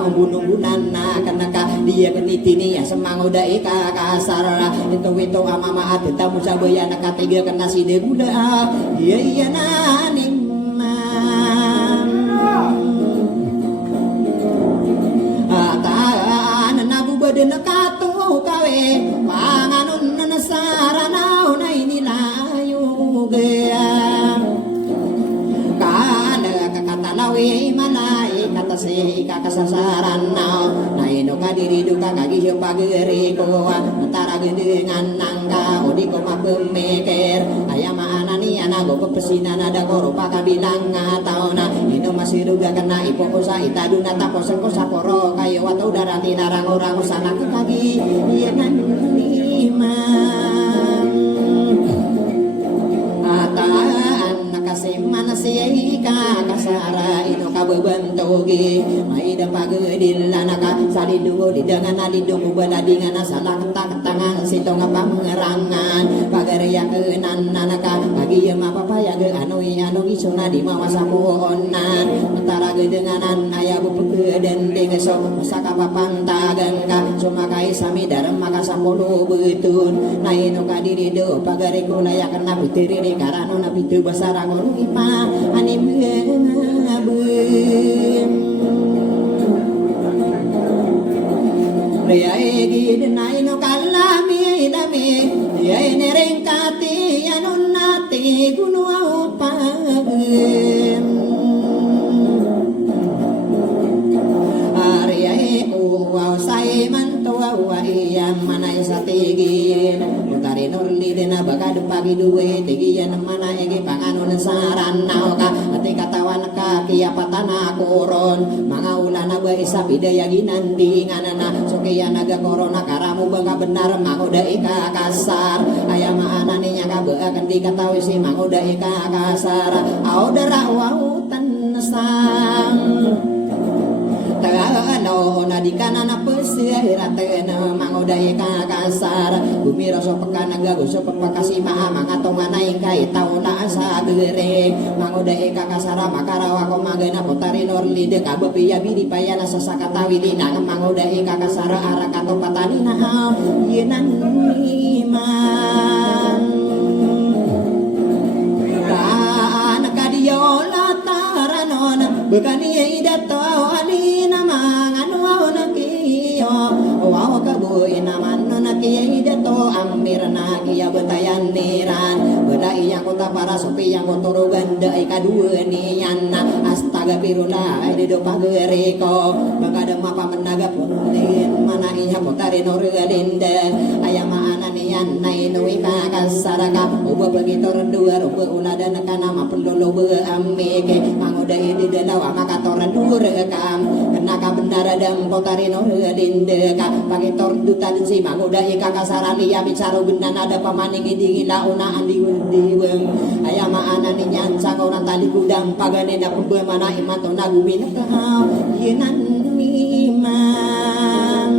ubunumbunan na kanaka dia kenitini ya semangoda ika kasar itu amama atita musabaya nakatiga kena side buda iya naning ataan nagubaden nakatu kawe panganon nasaranaw na inilayo gaya kana kakatalawi malay katase ikakasasaran na ino kadiri duka kagiyo pageri ko antara dengan nangka odi ko mapemikir ayama anani anago pepesina nada koro pakabilang ngataw na ino masiruga kena ipo ko sa itaduna tapos ko sa poro kayo atau darati narang orang sana kagi iya nanima ataan nakasiman siya kasara ino kabebentogi maida pagedilla naka salidungo didangan alidungo baladingan salah ketangan sitong apa mengerangan pagariya kenan naka pagi ya mapapaya ge anoi isona di mawasa pohonan antara gedenganan aya bupeke dan dengeso masaka papantagan ka cuma kai sami daram maka sampolo betun na ino kadiri do pagari ko layak na pitiri di karano na pitu basarangon ipa anim Riyae gidnai no kalami dami riyae nerengkati anun nati gunua upagem Riyae uwa sai mantua uwa iyam manay sa tigin Utari norli dina bagad pagi duwe tigiyan mana ege panganon saranaw ka ati katawan ka kiapatan akoron mga ulan na ba isa pidaya ginandingan na so kaya naga korona karamu bangga benar makoda ika kasar ayama ananinya ka akan dikatawi si makoda ika kasar audara wautan sang Tagano na di kana na pesirate na mangoday ka kasar bumiro so pagkanaga gusto pagpakasima mga tonganay kay tao na sa gere mangoday ka kasara makarawa ko magana potari norli de kabapiya bidi paya na sa sakatawi di na mangoday ka kasara ara kato patani na yenan iman Bekani idato ani namang anu nakiyo Wow kabuy naman no nakiyo idato Amir nakiya betayan niran Bedai yang kota para sopi yang kotoro ganda ikadua niyan Astaga pirula dido pageriko Bagada mapa menaga punin Mana iya potari norgalinde Ayam ana niyan nainu ikakasaraka Uba begitu redua rupa uladan kana mapelolo beamike Mangoda di dalawa maka toran durekam Kena ka benar dan potari norgalinde ka Pagitor dutan si mangoda ikakasarani ya bicara benan ada pamaning digila una andi diweng Ayam ana niyan sakona tali kudang pagane na pembemana imato nagumin ka Yenan imam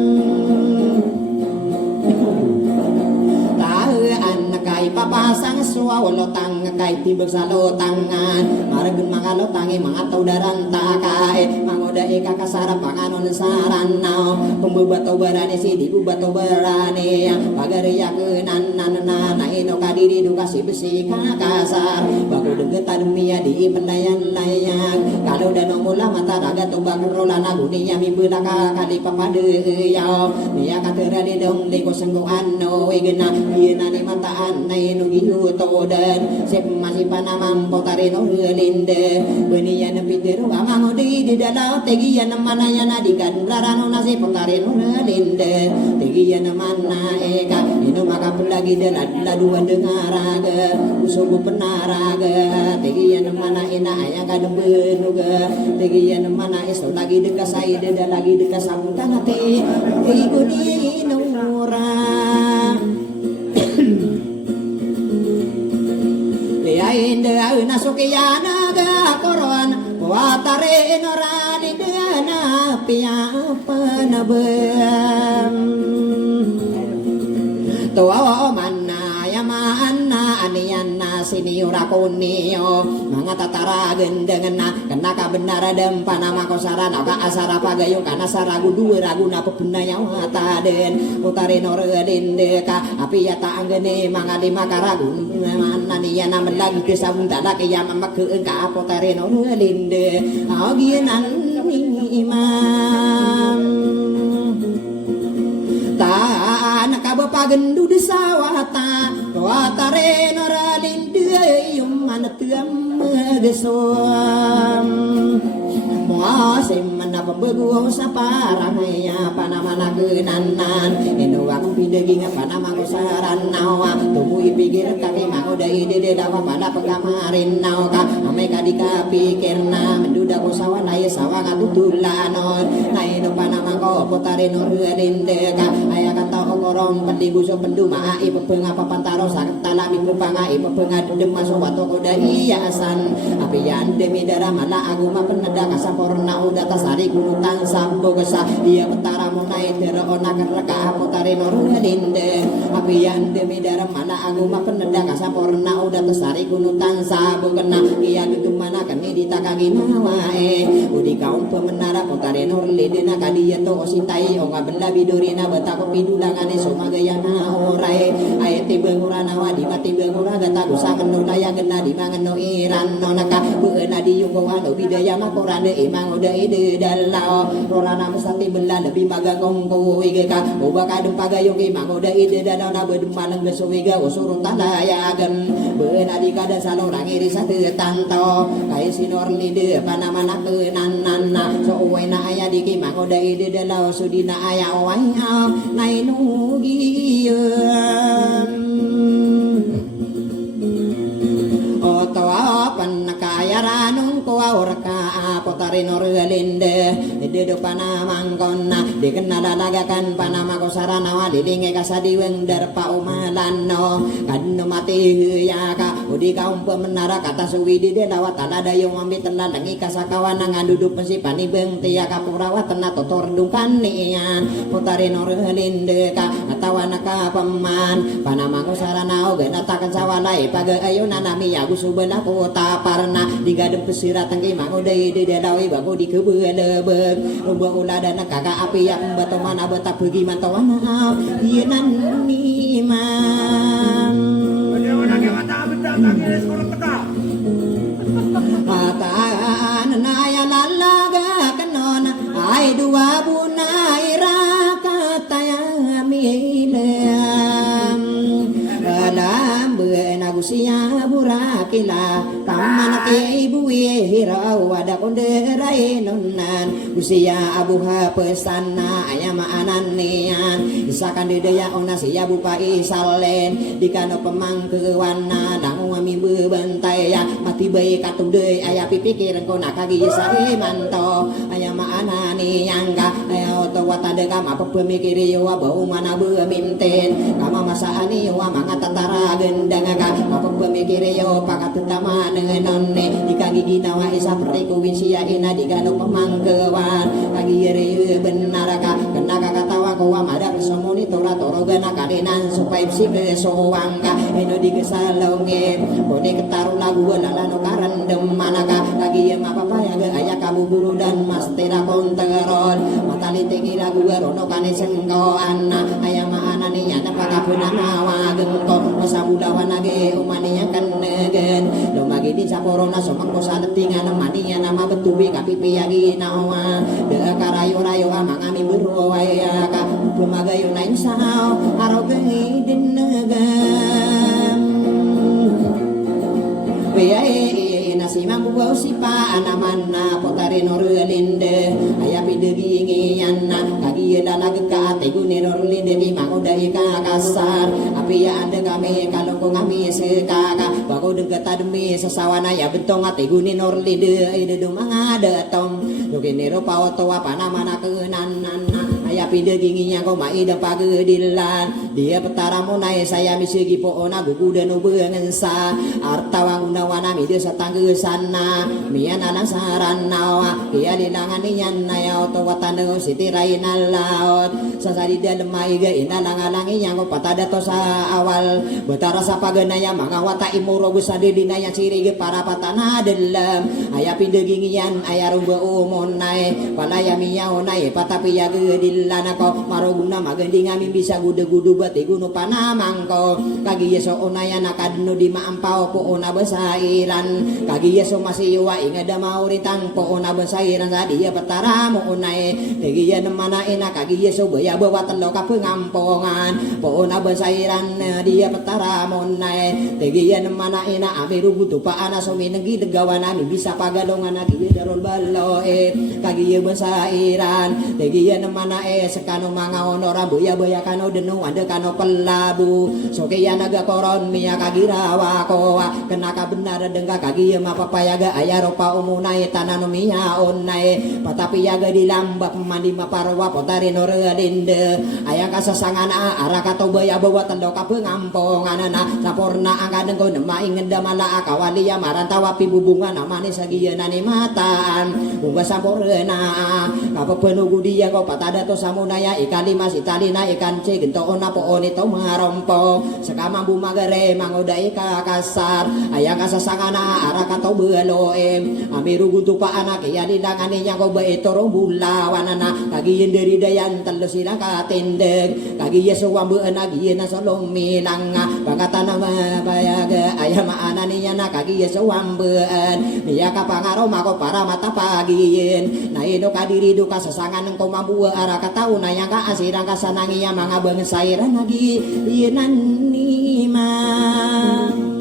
Kay papasang suwalo tang kay tibag sa lotangan Maragun mga lotangi mga taudaran takay Mangoda ikakasarap panganon saranaw Pembubato barani si di bubato barani Pagariya kenan nanana ino kadiri dukasi besi kakasar Baku degetan miya di pendayan layak Kalau dano mula mata raga tubak rola naguniya mibulaka kali papade yaw Niya katera di dong liko senggo ano igena Iyena ni mataan Nay no ginuto dan sep masih panamam potare no linde benian pitero amango di dalau tegian mana yana di gandarano nasi potare no linde tegian mana eka ino maka lagi dan dua dengaraga usubu penaraga tegian mana ina aya kadem benuga tegian mana iso lagi dekas sai deda lagi dekas sambutan hati igudi nura Inde na sukiyana ga koron watare norani dana pia panabam Tuwa manna yamana aniana siniura kunio mga tataragen dengan kena ka benar dem panama kosarana ka asara pagayo kana saragu dua ragu na pebenaya wataden utare norelinde ka api ya ta anggene mga lima karagu mana niya na melag ke sabun tada ke yama makkeun ka apotare norelinde agienan imam ta nakabapagen du sawata watare norelinde yum manatuam gesom Muasim mana pembeguh saparang ya panamana kenanan inu aku pindegi panama kosaran nawa tumui pikir kaki mau dai dede dawa pada pegamarin nawa ka ameka dikapikirna menduda kosawan aya sawa katutulanon na inu panama ko potare norelinde ka aya kata okorong pendibuso penduma ai pepenga papantaro satalami pupanga ai pepenga demas wato koda hiasan api yande midara mala aguma peneda kasaporna udah tasari kunutan sambo kesa iya petara munai tera ona kereka potare norelinde api yande midara mala aguma peneda kasaporna udah tasari kunutan sambo kena iya gedumana kene ditakagina wae udi kaum pemenara potare norelinde na kadiya to osintai onga benda bidurina betako pidulangane somagayana orai ayete bengurana wadi mati bengura gata gusa kenodaya gena di mangeno iran nonaka beuna di yungko anu bidaya makorane imang udah ide dalau rorana mesati bela lebih baga kongko wigeka ubaka dempaga yogi imang udah ide dalau na bedemalang beso wiga usurun tandayagen beuna di kada salorang iri satu tanto kai sinor lide panamana kenanana so uwaina aya di kimang udah ide dalau sudina aya waya nainu giyeum otoa panakayaranung kuaurka potare norelinde dedo panamangkonna dikenalagakan panama kosarana wadilinge kasadiweng darpa umalano kadno mati yaka udi kaum pemenara kata suwidi de lawat alada yung ambi teladang ikasakawan ngaduduk pensipani beng tia kapurawat tena totor dungkanian potare norelinde ka atawana ka paman panama kosarana oge natakan sawalai paga ayo nanami yagu subela kota parna digadem pesirat tangki mangudai de dawi bago di kebelebek rumba ulada nakaka api yang bato mana betap pergi mantawan yenan imam Ataan na ya kila taman ke ibu hirau ada konderai nonan usia abu pesana ayam ananian isakan dedaya ona sia bupa isalen dikano pemangkewana dangu ami bebentai ya mati bae katung deui aya pipikiran kona kagi sae manto ayam ananian ka ayo to watade kama pemikiri yo bau mana beminten kama masaani yo manga tatara gendang ka apa pemikiri yo pakat utama nenone dikagi ginawa isa pertiku winsia ina digano pemangkewan kagi ye benar ka kena katawa ko amada semoni tora torogana kadenan supaya si kesoang ka eno digesalonge bone ketaru lagu lalano karandem manaka lagi ye mapapa ya ge aya kabuburu dan mastera konteron matali teki lagu rono kane sengko anna aya maana ni nyana pakapuna nawa gengko sabudawana ge umani yang kenegen do magi di saporona somangko sadetingan mani nama betubi kapipi yagi nawa de karayo-rayo amangami berwaya ka lumagayo na insao araw gay dinagam Wiyai nasimang buwaw sipa anaman na potari norulinde ayapi degingian na kagi dalag ka ate gunirolinde di magoday ka kasar api ya ada kami kalau ko ngami sekaka bago dengketa demi sesawana ya bentong ate guninolinde ide dumanga datong luginiro paoto apa nama na kenanan ayapi deginginya ko maida pagedilan dia petara munai saya misigi po ona gugu dan ubengensa artawang unawana mi desa tanggeusana miana lansaran nawa kia dilangan niyan na ya oto watano siti rainal laut sasari dalem maiga ina langalangi yang ko patada to sa awal betara sa pagenaya mga wata imuro gusade dinaya cirige para patana delem aya pindegingian aya rumba umonai palaya miya onai patapi ya gedilan ako maruguna magending ami bisa gude-gudu bati gunu panamangko kagi yeso onaya nakadno di maampaw po ona besairan kagi yeso masiwa ingada mauritang po ona besairan tadi ya petara mo onai kagi ya nemana ena kagi yeso baya bawa telo ka pengampongan po ona besairan dia petara mo onai kagi ya nemana ena amiru butu pa ana so minegi degawana mi bisa pagadongan agi darol baloe kagi ya besairan kagi ya nemana sekano manga onora buya buya kano denu ande kano pelabu soke ya naga koron miya kagirawa koa kenaka benar dengka kagi ya mapapayaga aya ropa umunai tanano miya onai patapi yaga dilambak mandi maparwa potari norelinde aya kasasangana araka to baya bawa tendo ka pengampongan na saporna angka dengko nema ingenda mala akawali ya marantawa pibubungan amane sagiyeuna ni mataan bunga saporna kapepenugu dia ko patada to samunaya ikan lima sitalina ikan ce gento ona po oni to marompo sekama bumagare mangoda ika kasar ayang kasasangana araka to beloem amiru gutu pa anak ya dilangani nya ko beetoro bulawanana kagi yenderi dayan telu silang katendeg kagi yeso wambe anagi na solong milanga bakatana bayaga ayam anani nya kagi yeso wambean niya kapangaroma ko para mata pagiin na ino kadiri do kasasangan ko mabuwa araka tahu na yang ka asirang kasanangi yang mga bangsairan lagi yenan ni mang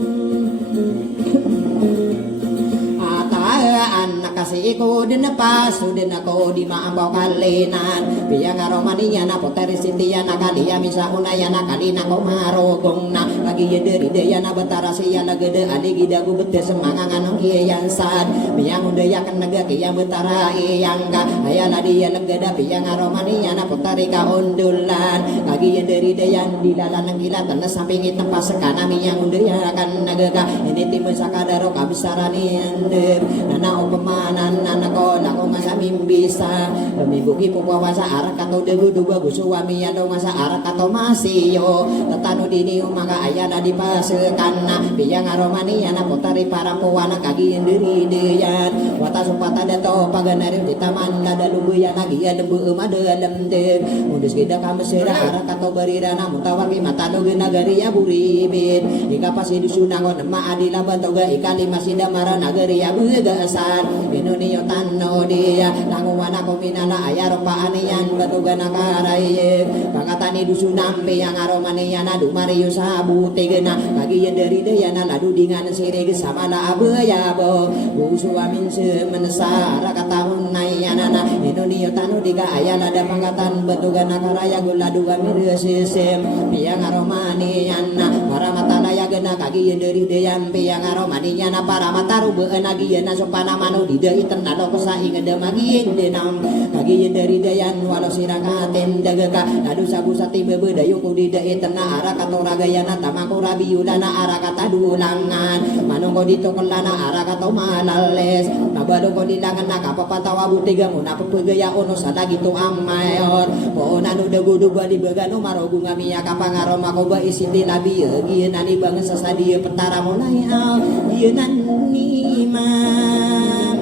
anak kasih ko din paso din ako di maambaw kalinan piyang aromaniya na poteri sintiya na kaliya misa unaya na kalina ko marogong na lagi yederi deya na betara siya lagede aligi dagu bete semangang anong kiyan sad piyang udaya kan naga kiyang betara iyang ka ayala diya lageda piyang aromaniya na poteri ka undulan lagi yederi deya dilalan ng kilatan na samping itempas sekanami yang udaya kan naga ka ini timun sakadaro kabisarani ande nana upamanan nanako lako nga sa mimbisa mibuki pupawasa arak kato deguduga gusuwami yado nga sa arak kato masiyo tatano dini umaga ayana di pasekan na piyang aromani yana potari para puwana kagi indiri deyan wata supata dato paganari di taman lada lubu yana giya debu umade lemde mudus gida kamesera arak kato berirana mutawaki matado genagari ya buribit ika pasi dusunangon ma adila bantoga ikali masida mara nagari ya begasan inuni tano dia nanguwana ko minala ayaro paaniyan batuga nakaray bakata tani dusunam yang aromania na dumariyo sabu tegena kagi dari dayana ladu dengan sirege sama la abaya bo suamin semenasara katahun nayana na Indonesia tanu diga ayala ada pangkatan betugana karaya gula duga mirya sistem yang aromania na para mata laya gena kagi dari dayam yang aromania na para mata ruba nagi na sopana manu di dai tenado kesaing ada magi denam kagi dari dayan walau sirakaten dagaka ladu sabu sati bebe dayu kudi dai tena ara katora gayana tamako rabi yudana ara kata dulangan manungko dito kelana ara kato malales nabalo ko dilangan nakapapatawa butiga mo napapagaya ono sada gitu amayor po nanu dagu-duga di begano marogu ngamiya kapangaro makoba isiti labi gieu nani bangsa sadia petara mo naya gieu nani man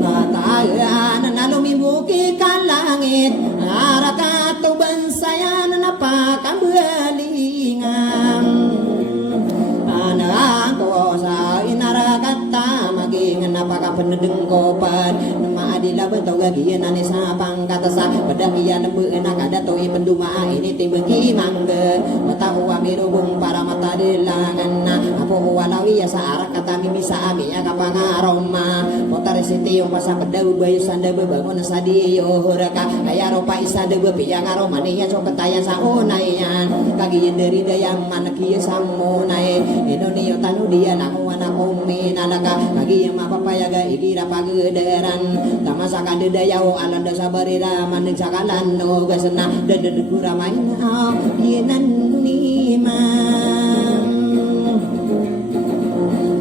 Matayaan nalumi buki kan langit arakato bansayan napakabalingan anak ko sa inarakata maging napakapenedeng kopan nama adila bentau gagian ane sa pangkatasa padakian beuna kadatoy penduma ini tibegi mangge matahu amirubung para mata dilangan apo walawi ya sa arak kata mimisa ami ya kapangaroma motar siti yung pasa pedau bayu sanda bebangun sadiyo huraka kaya ropa isada bepiang aroma niya so ketaya sa unayan kagian dari dayang manaki samunay Indonesia tanu dia naku anak umi nalaka kagi yang mapapayaga ikira pagederan tamasa kadedayao alanda sabarira mandeng sakalan no gasena dededegura mainau yenan niman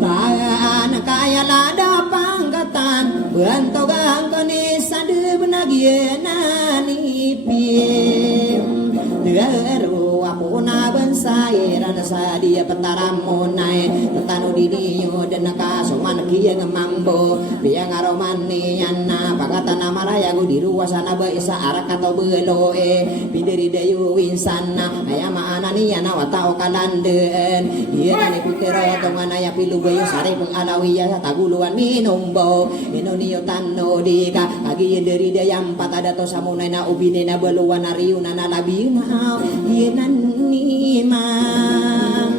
taan kaya lada panggatan bantogang kanisa de benagiena nipim Deru apuna bensairan sadia petaramonai tetanu diniyo denaka soman kiye ngemambo biang aromani yana pangatan amaraya gu diruasana baisa arak atau beloe pinderi dayu winsana ayama anani yana watao kalandeen iya nani putero tongana ya pilu bayu sari pengalawiya taguluan minumbo inoniyo tano dika kagi dari dayam patadato samunai na ubine na beluan ariuna na labina yenan niman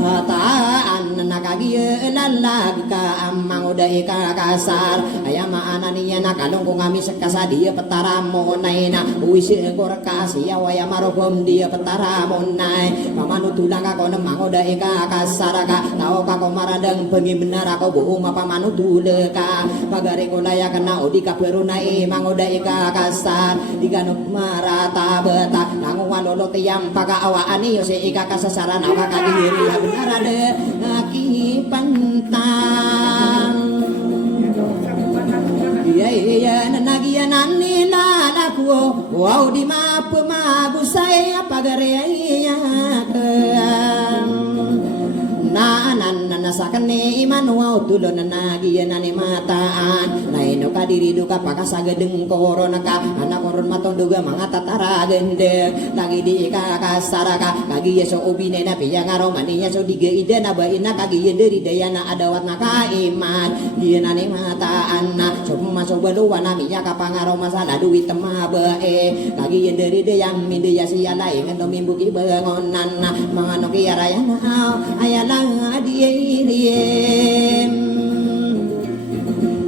hataan nakagiye lalag ka amang uday ka kasar ayama ananiya nakalong kung ami sekasa dia petaramonay na uwisi engkor kasi awaya marogom dia petaramonay pamanutulang ako ng mang uday ka kasar ka tao ka kumaradang pengi benar ako buong mapamanutule ka pagari ko laya kana o di ka pero na mang uday ka kasar di ganop marata beta nanguwan lolo tiyang pagaawaan niyo si ika kasasaran awa kadiri benar ada aki pantang iya nanagianan nila lakuo wow di mapu magusay pagareya nanan nasakan ni iman wow tulon nanagian ni mataan naino ka diri duka pakasagadeng korona ka anak koron matong duga mga tatara gende lagi di ka kasaraka kagi yeso ubine na piyang aromaniya so diga ide na bain na kagi yenderi daya na adawat na kaiman giana ni mataan na so masuk baluan na miya ka pangaroma sa laduit temabae kagi yenderi daya minde ya siya laing ento mimbuki bangonan na mga nokiaraya na ayala adiyem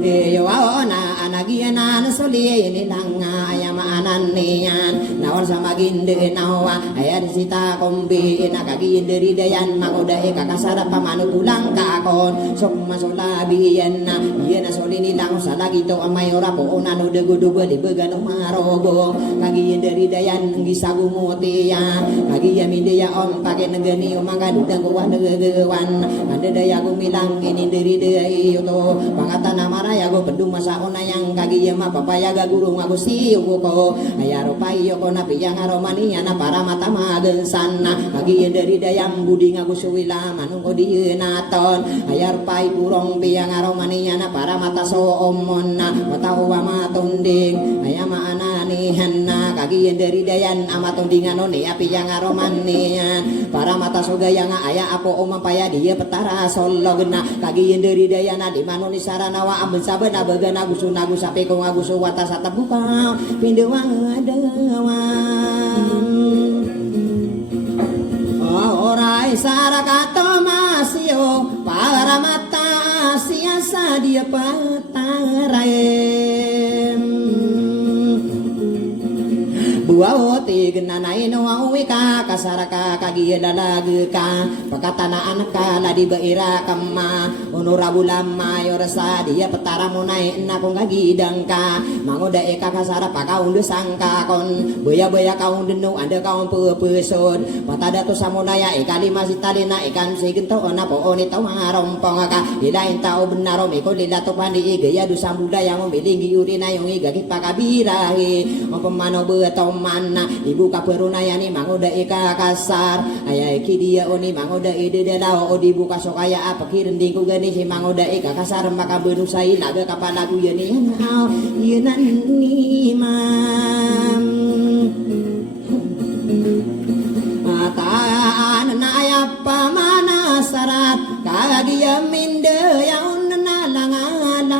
yo na anagiana nasoli ini langa ayama ananian nawar sama ginde nawa ayat sita kombi nakagi dari dayan makoda kakasara pamanu tulang kakon sok masolabiyan na yana soli ni lang salagi to amay ora po nanu degudugo di begano marogo kagi dari dayan gisagu mutiya kagi yaminde ya om pake negeni umanga dudang kuwan negewan ande daya gumilang ini dari daya to pangatan amaraya go pedung masa ona yang kagi yama papaya gagurung agusti ko ayaro payo ko na piyang aromania na para mata magensana kagi dari dayang budi ngagusuwila manung ko di naton ayar pai burong piyang aromania na para mata so omon na matawa matunding ayama anan nihanna kagian dari dayan amat undingan oni api yang aromanian para mata soga yang aya apo omam paya dia petara solo gena kagian dari dayana di manoni saranawa amben saben abegan agusun agus sapi kong agusu wata satap buka pindu wadawan orai sarakato masio para mata siasa dia pataraem buawoti genanai no awika kasaraka kagiya lalagka pakatana anaka ladi baira kama onurabulama yorasa dia petara munai na kong gagidang ka mangoda eka kasara pakaun sangka kon boya kaun denu anda kaun pepesod patada to samudaya eka lima sitalina ikan sigento ona po oni tawarompong ka ilain tao benarom iko lila to pandi igaya du sambudaya ngomilinggi urina yung igagi pakabirahi pemano beto mana ibu kaperunayani mangoda ika kasar ayah iki dia oni mangoda ide delao odi buka sokaya apa kirending ku gani si mangoda ika kasar maka benusai laga kapala ku yani hau yenan nimam ataan na ayapa mana sarat kagia minde yaun nalangalangan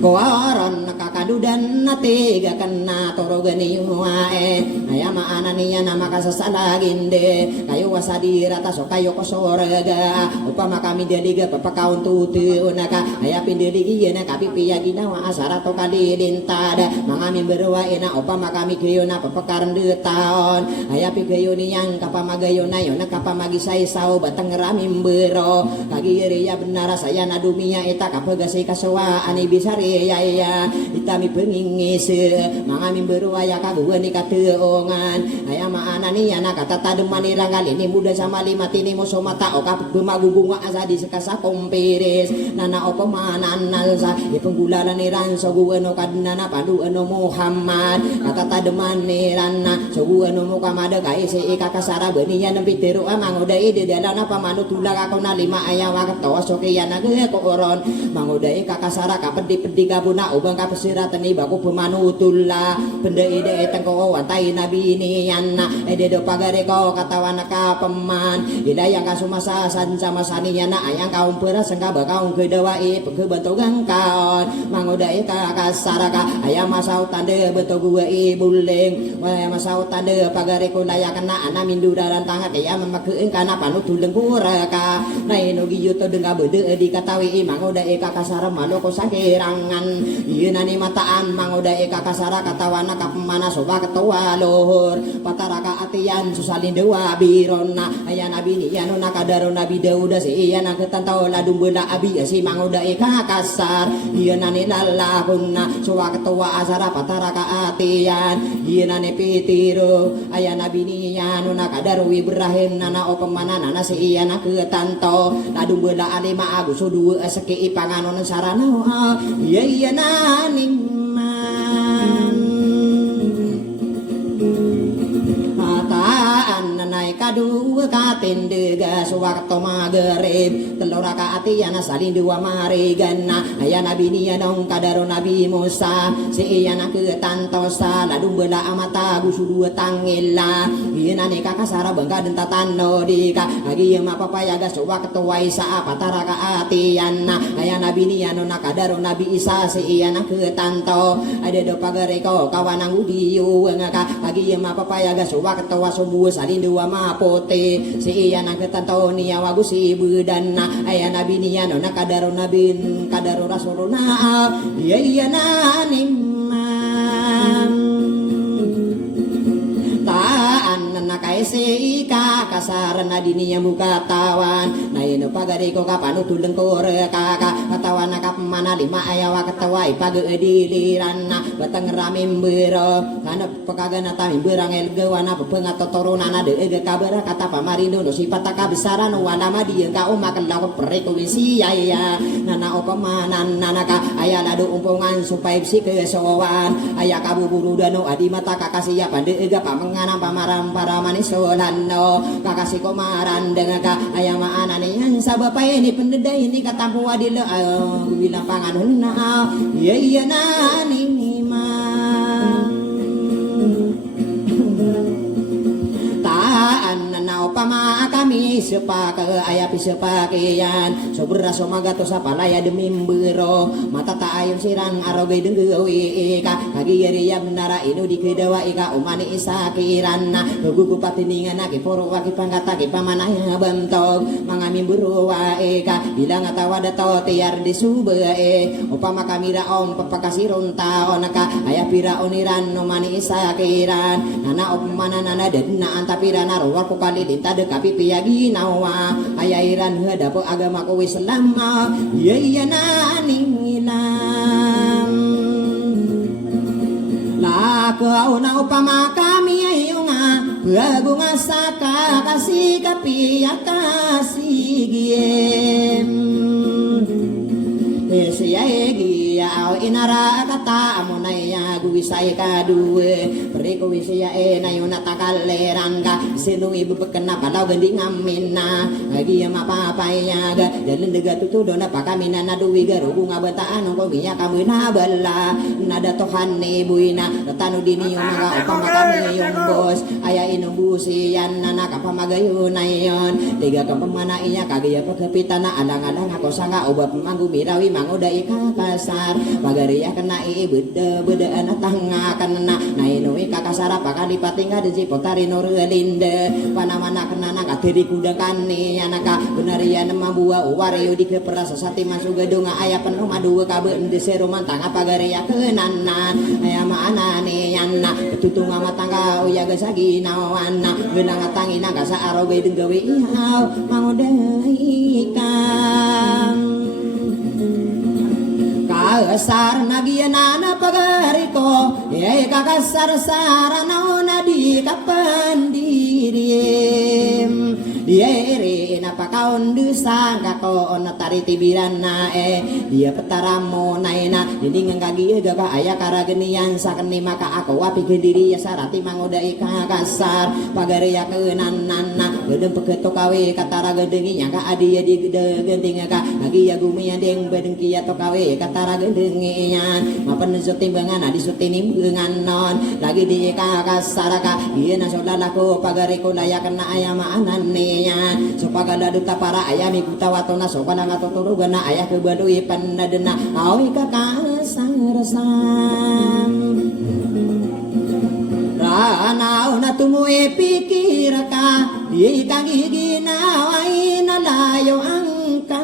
koaron kakadudan na tiga kana torogani wae ayama ananiya na makasasalaginde kayo wasadira taso kayo kosorega upama kami deliga papakaun tutu unaka ayapin deligi na kapipiya ginawa asara to kalilintada mangami berwa ina upama kami kayo na papakaran taon ayapi kayo niyang kapamagayo na yon kapamagisay sao batang ramim bero kagiriya benara saya na dumiya ita kapagasi kaswa ani bisari ya itami pengingis mangami berwaya kaguan ni kateongan ayama anani anak kata tademani rangal ini muda sama lima tini muso mata oka bemagubunga asa di sekasa komperes nana opo manana sa ipenggulalan ni ranso guano kadnana padu ano Muhammad kata tademani rana so guano mukamada kai se ikakasara beniya nempiteru amangoda ide dalana pamanu tulang ako na lima ayawa katawa sokeyana ge koron mangoda ikakasara kapedi gabuna ubang kapesiratan ni baku pemanutula benda ide tengko wantai nabi ini yana ide do pagare ko katawana ka peman ida yang kasumasa san sama saninya na ayang kaum peras engka bakaung kedawai kebentugang kaon mangoda ika kasaraka ayam masau tande beto gua ibuleng waya masau tande pagare ko laya kena ana mindu daran tangat ya memakeun kana panutuleng kuraka nai no giyuto dengka bede dikatawi mangoda ika kasara maloko sakirang nani mataan mangoda eka kasara katawana kapemana soba ketua lohur pataraka atian susalin dewa birona aya nabi ni anu nakadaro nabi dauda si iya naketantau ladung benda abi si mangoda eka kasar iya nani lalahunna soba ketua asara pataraka atian iya nani pitiro aya nabi ni anu nakadaro Ibrahim nana opemana nana si iya naketantau ladung benda alima agus dua seki ipanganon sarana iya animan ataan nanai kadu katendega suwakto magrib telora ka atiana salin dua marigana aya nabi ni anong kadaro nabi Musa si iyana ke tantosa ladung bela amata gusu dua tangila ina ne kakasara bangga dentatan no dika agi ma papayaga suwakto waisa patara ka atiana aya nabi ni ano nakadaro nabi Isa si iyana ke tanto ade do pagare ko kawanang udiu ngaka agi ma papayaga suwakto wasubu salin dua mapote si iya nangketanto niya wagusi budana aya nabi niya no nakadaro nabin kadaro rasuluna iya nanimam taan nakaisi ka kasar nadini yang buka tawan na ino pagari ko kapanu tuleng kore kaka katawan nakapmana lima ayawa katawai pagi diliran na batang ramim bero kana pekagana tami berang elgewana pepengat totorona na de ege kabera kata pamarindo no sipata kabesaran wana madi ka umakan laku perekuisi ya nana opamanan nanaka aya ladu umpungan supaya bisi kesowan aya kabuburu dano adi mata kakasiya pande ega pamenganam pamaram para manisolan no kakasi komaran dengan ka ayama anani Ayan sabapa ini pendeda ini katampu wadila bilang panganun na iya na ni mang taan na upama kami sepake ayapi sepakean sobra somagato sa palaya demi bero mata taayong sirang araw denggewi ka kagiyari nara inu di kedawa ika umani isakiran na gugupat tiningan na kiporo waki panggata kipamanaya bentog mangami buruwa eka bilang atawa dato tiar di sube upama kamira om papakasiron taon ka ayapira oniran umani isakiran nana upmana nana dedna antapira naruwa ko kali dinta de kapi piyagi nawa ayairan hadapo agama ko Islam iya na ningilam la kau na upama kami ayo nga lagu ngasaka kasih kapi kasih giem siya egi au inara kata amonaya guwisay kadue periko wisya nayo natakaleran ka sino ibu bekena padaw ganding amin na lagi mapapaya ga dalan dega tutudo na pakamina na duwi garugo nga bataan ko giya kami na bala nada tohan ni buina tanu dini yung mga upang kami yung bos aya inubusi yan na nakapamagayo na yon tiga kapamana iya kagaya pagkapitan na alang-alang ako sanga ubap manggumirawi manguda ikakasar pagariya kena beda na tanga kanana na inuwi kakasara pakalipating ada si potari norelinde panamana kenana katiri kuda kani anaka benarian mabua wario di keperasa sati masuk gedung aya penuh madu kabe ndese romantang pagariya kenana aya mana ne yanna tutung ama tangga uya gasagi nawana benang tangina kasa arobe denggawe ihau mangudai kang kasar nagiana pagariko ye kakasar sarana na di kapandiri diere na pakaon dusang kako na tari tibiran na dia petaramo naina dinding ngagi gaga aya karagenian sakeni maka aku api kediri ya sarati mangudai kakasar pagariya keunanana gedeng peketo kawe katara gedengi nya ka adia di gending ka lagi ya gumi deng bedengki ya to kawe katara gedenginya mapan timbangan adi sutinim dengan non lagi di kakasar ka ieu na saudaraku pagariko layak kena aya maanane supagala duta para ayami kutawatona sopana ngatoturugana ayah kebadui pandadena awi kakasarasan ranau na tumuwi pikir ka ikang iginaway na layo angka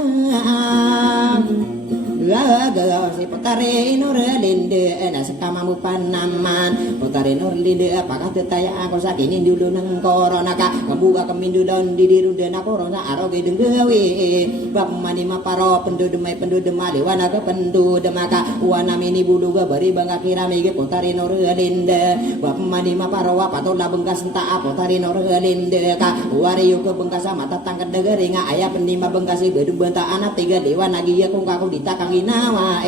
gagal si potare norelinde na sakamamu panaman potare norelinde apakah tetaya aku sakini dulu nang korona ka kebuka kemindu don didiru dena korona aroge denggawe bab mani maparo pendudemai pendudemali wana ke pendudemaka wana mini buluga bari bangga kirami ge potare norelinde bab mani maparo patola bengkas enta potare norelinde ka wariyo ke bengkasa mata tangkat degeringa aya pendima bengkasi bedu benta anak tiga dewa nagi ya kung kaku ditakang nawa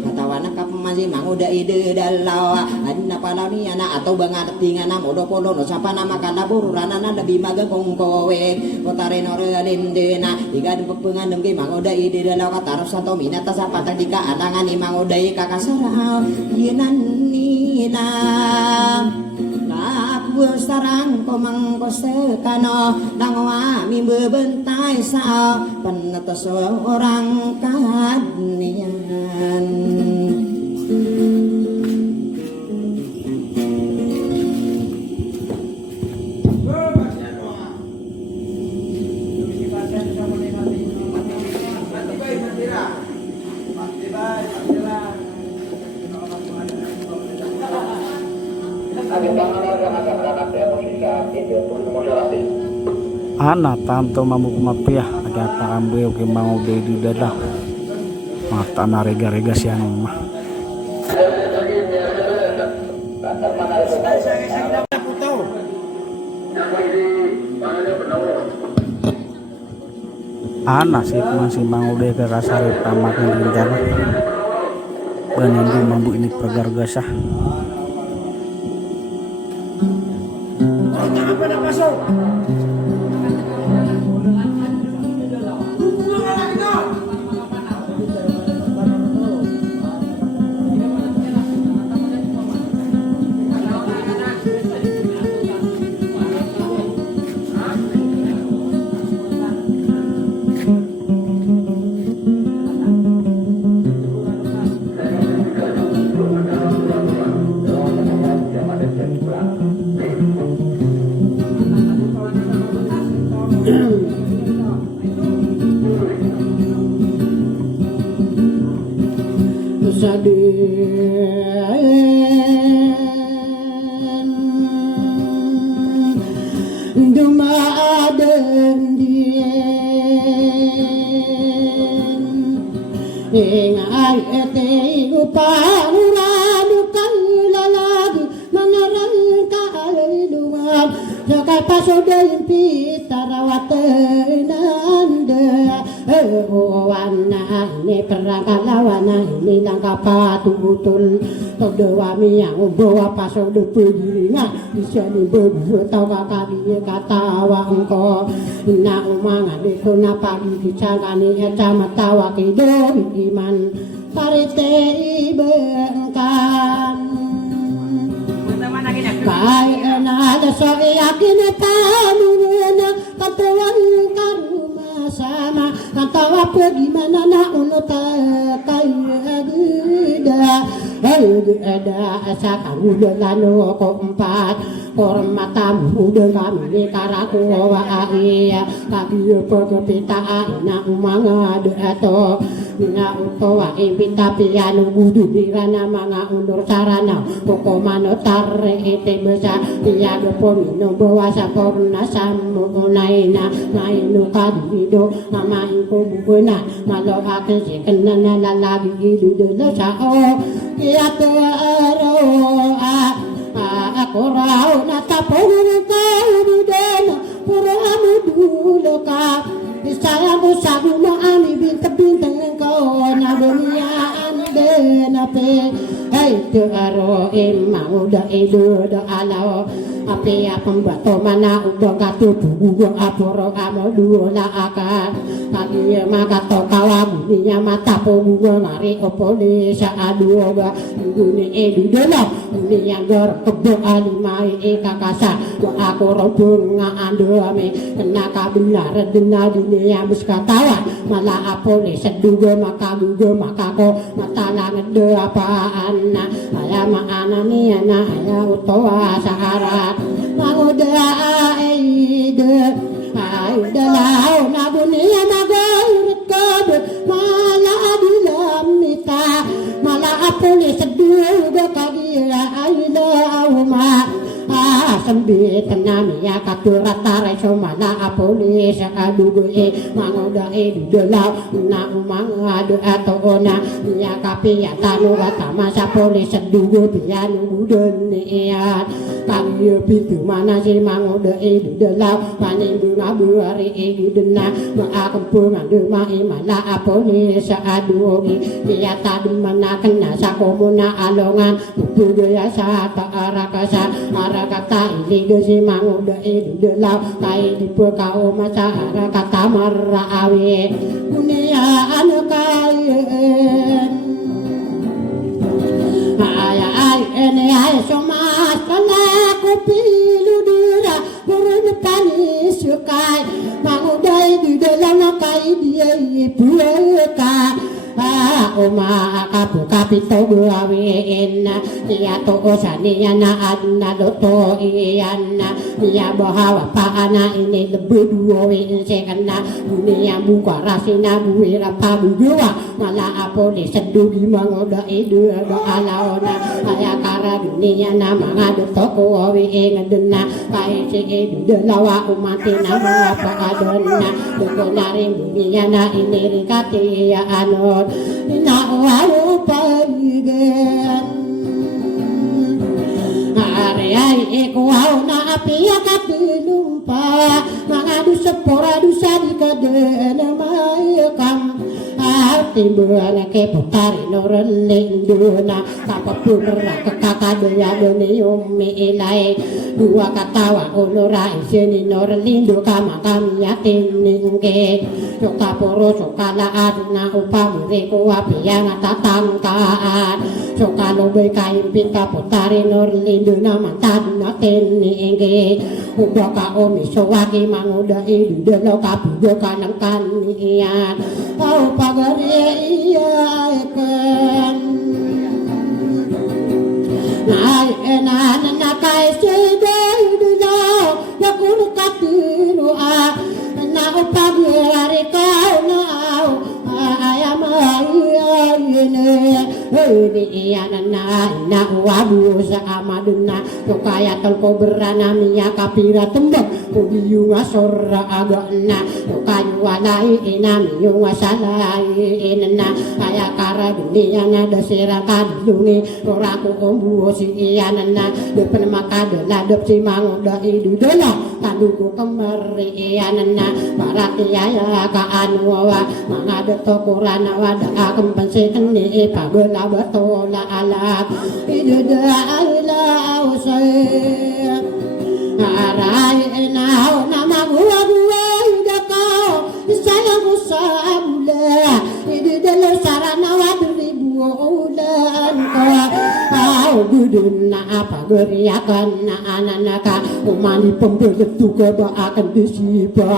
katawana kap masih manguda ide dalawa adina palani ana atau bangat tingana modo podo no sapa nama kana bururana na lebih maga kongkowe kotare norelinde na tiga pengan demge manguda ide dalawa taruh satu minata sapa tadika alangani manguda kakasara yenan nina aku sarang komang kosekano nangwa mi bebentai sa penata seorang kanian Ana tanto mamu kumapia aga pakambe oke mau de di dada mata na rega-rega siang mah ana sih masih mau de ke kasari pamakan rencana banyak mambu ini pergargasah saden dumaden dien ing ayete upanuran lalagi mangaran kalungan sakai pasodayin pitarawatenanda wana ini perang kalawana ini langkah patutul todowa miyang bawa pasodo pegiringan bisa dibebu tau kakak kata wangko na umangan dikuna pagi dicangkani kacamata wakido iman parite ibengkan kaya na so yakin pamuna katuan karuma sama katawa gimana na unota kaya gida ada asakan udah lano keempat hormatan udah kami karaku wa iya kami pegepita na umanga deato na utowa impita pianu budu dirana manga undur sarana poko manotare ete besa iya depon no bawa saporna samu naina nainu kadido nama ingko bukuna malo akan si kenana lalagi hidu delo sao iya tero aku rau natapon kau dudena pura amudu ka saya musabu na ami bintang kau na dunia ande nape hey tero emang udah edo do alau ape ya pembato mana udah katu bugu aporo amo dua aka kaki maka to kawamu nya mata bunga ngari opole sa adu ga guni edu dolo ni yang gor kebo alimai kakasa aku robong ando ame kena kabinar dina dunia bus katawa malah apole seduga maka duga maka ko mata langede apaan aya maana ni ana aya utawa sahara magoda aide aide lau na dunia nagayurut kode malah adilamita malah apole seduga kagira aide auma sembit nami ya katurata reso mana apole sakadugo mangoda dudelau na mangado atona ya kapi ya tanu watama sapole sedugo pianu budon ya kami pintu mana si mangoda dudelau paning bunga buari dena makampungan de mai mana apole sakadugo ya tadu mana kena sakomuna alongan budo ya sata arakasa arakata ligo si mangoda dudelau kai dipe kau maca arakata marra awe dunia anu kayen ay ene ay somas kala kupilu dira burun panis sukai mangoda dudelau kai dia ipuka oma kapu kapito gawe enna iya to osania na adna doto iana iya bahawa paana ini lebih dua se kana dunia buka rasina buira pabudua malah apole sedugi mangoda edu do alaona aya kara dunia na mangado toko we ngedena kai se edu de lawa umatina apa adona doko naring dunia na ini rikati ya anor na waru pagigen are eko na api akatilumpa mangadu sepora dusa di kadena mayakam timbulan ke putari noren linduna kapapun raka kakadaya doni umi ilai dua katawa onora isini noren lindu kama kami yakin ningke soka poro soka laan na upamure ko api yang tatangkaan soka lobe kain pika putari noren lindu na mantan natin ningke udah ka omi sowaki manguda idu delo kapudo kanang kanian kau pagari iya ikan nai enan nakai sedai dulu ya kuru katiru na upagari kau nau ayam ayine ini anana na wabu sa amaduna kaya tolko berana miya kapira tembak udiyu ngasora agana kayu walai ina miyu wasalai inana aya kara dunia na desira kadungi oraku ombu si ianana depan makade ladep si mangoda idudela kaduku kemari ianana baraki aya ka anuwa mangade tokurana wada akampansi keni pagela batola alat iduda ala ausay arai enau nama gua idakau sayang usabula iduda sarana wadri buulan kau buduna apa geriakan ananaka umani pembelet juga akan disipa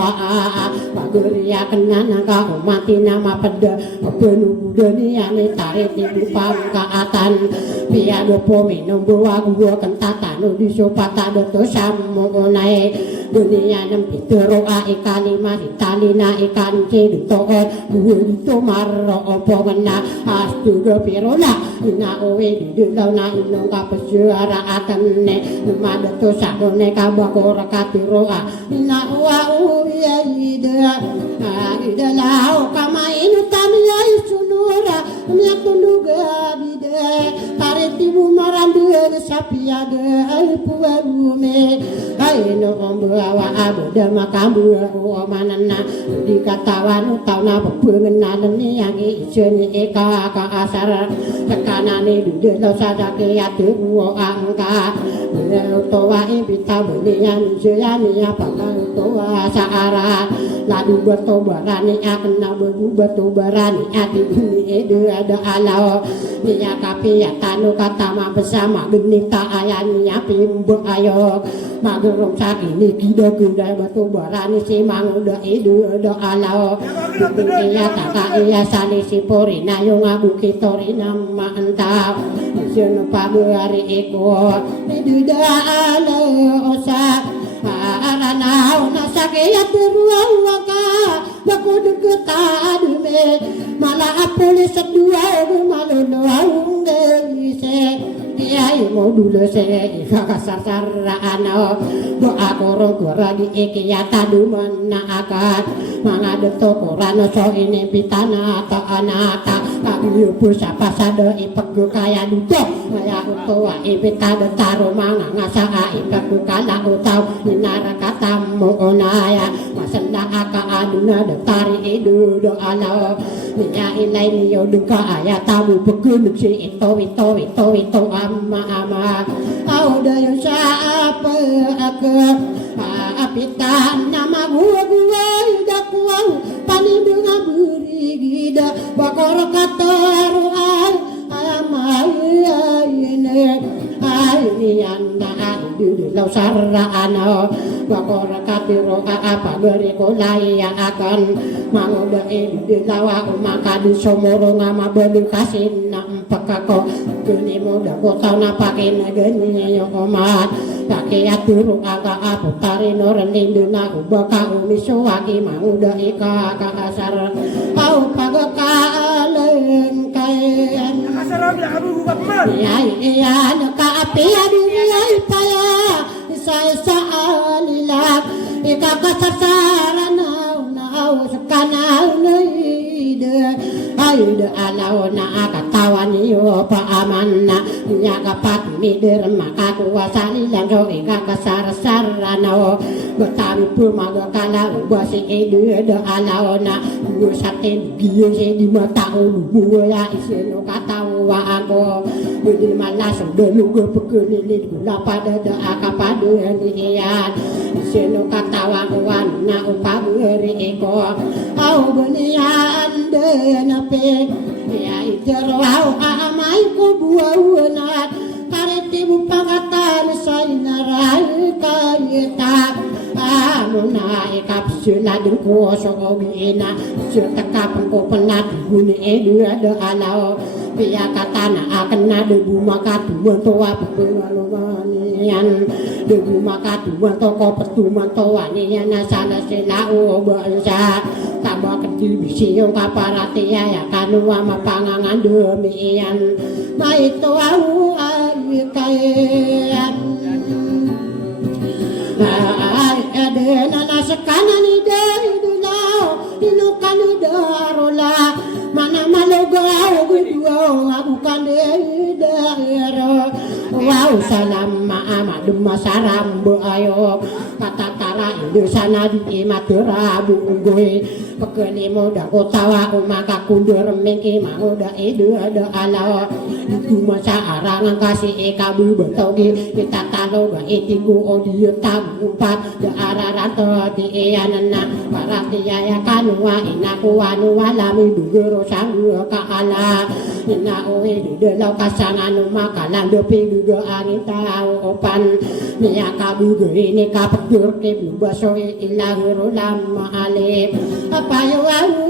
pageriakan anaka umati nama pada penuh dunia ni tarik ibu pangkaatan piado pominum buah gua kentatan di sopata doto samu naik dunia nempi teroa ikalima italina ikan ceditoon gua itu marro opongena astuga pirola ina owe di dalau na inong kapasuara atane numada to sakone kabakora kapiroa ina wa uya ida lau kamainu tamia sunura miak tunduga bide pareti bumarandu sapia de puarume kaino ombawa abada makambu o manana dikatawan tauna bebengenan ni yang ijeni eka ka asar tekanane dude lo sadake ate wo angka towa impita benian jeyani apa towa saara ladu bertobarani akna bebu bertobarani ati buni edu ada alau niya kapi ya tanu katama bersama benih tak ayani api mbok ayo magerong sakini kido kuda bertobarani si manguda edu ada alau iya taka iya sani si porina yung abu kitorina mantap sino pagari eko edu da alau osa aranau nasakiyat ruang waka baku deket me malah polis dua maluluang gelise dia mau dulu se kakasar-sarana doa korong koragi ikiya tadu menakat mangade tokorano so ini pitana ta anata kabiyu pusapa sado ipegu kaya dudo maya utoa ipitade taro manga ngasa ipegu kala utau minara katamu onaya masenda aka aduna detari edu do ala niya ilai niyo duka ayat tamu pegunuk si ito ama au dayo sa apa aku apitan nama gua dakwau panindunga burigida bakor kataru ini anda di lau sarana bakor katiro apa beri kolai yang akan mangoda di lawa maka di somoro ngama beli kasih nampak kau kini muda kau tahu napa kena geni yang omat pakai aturu agak apa tari noren linduna ubaka umisuaki mangoda ika kasar au pagakalen kain iya naka api dunia ipaya saya saalilak ikakasasaran nau sekanau neide aida alau na akatawan yo pa amanna nya kapat mider maka kuasa lilang ro ikakasar-saran nau betawi pumaga kala basi ide de alau na gusatin giye se di mata ulu ya iseno katawa aku di malas dulu gue pekelilin gula pada de akapade nian iseno katawa wan na upageri eko au benian de nape ya itero au amai ko buana kareti bupangatan sainarai kayeta Muna ikap sila din ko so ogina Sirtakapan ko penat guni dua de alau Pia katana akan na debu makatu mentoa petuan debu makatu mentoko petuan toanian nasana sila bansa Tabo kecil bisi yung kaparati ya kanua mapangangan demian Maito au kayan Adena nasakana ni dulao inukan ni darola mana malogao gudua aku kan daero wow salam maama dema saram ayo kata tara indu sana di matera bunggoy pekeni moda kotawa maka kundur mengki mau da edu ada ala itu masa arangan kasih kabu betogi kita talo ga itiku odi tampat da araranto di anana parati ya kanua inaku anu alami dugero sanggu ka ala ina oe di delau kasangan makalan depi duga angin tau opan niya kabu ini kapetur ke baso ilahuru lama alif apa yo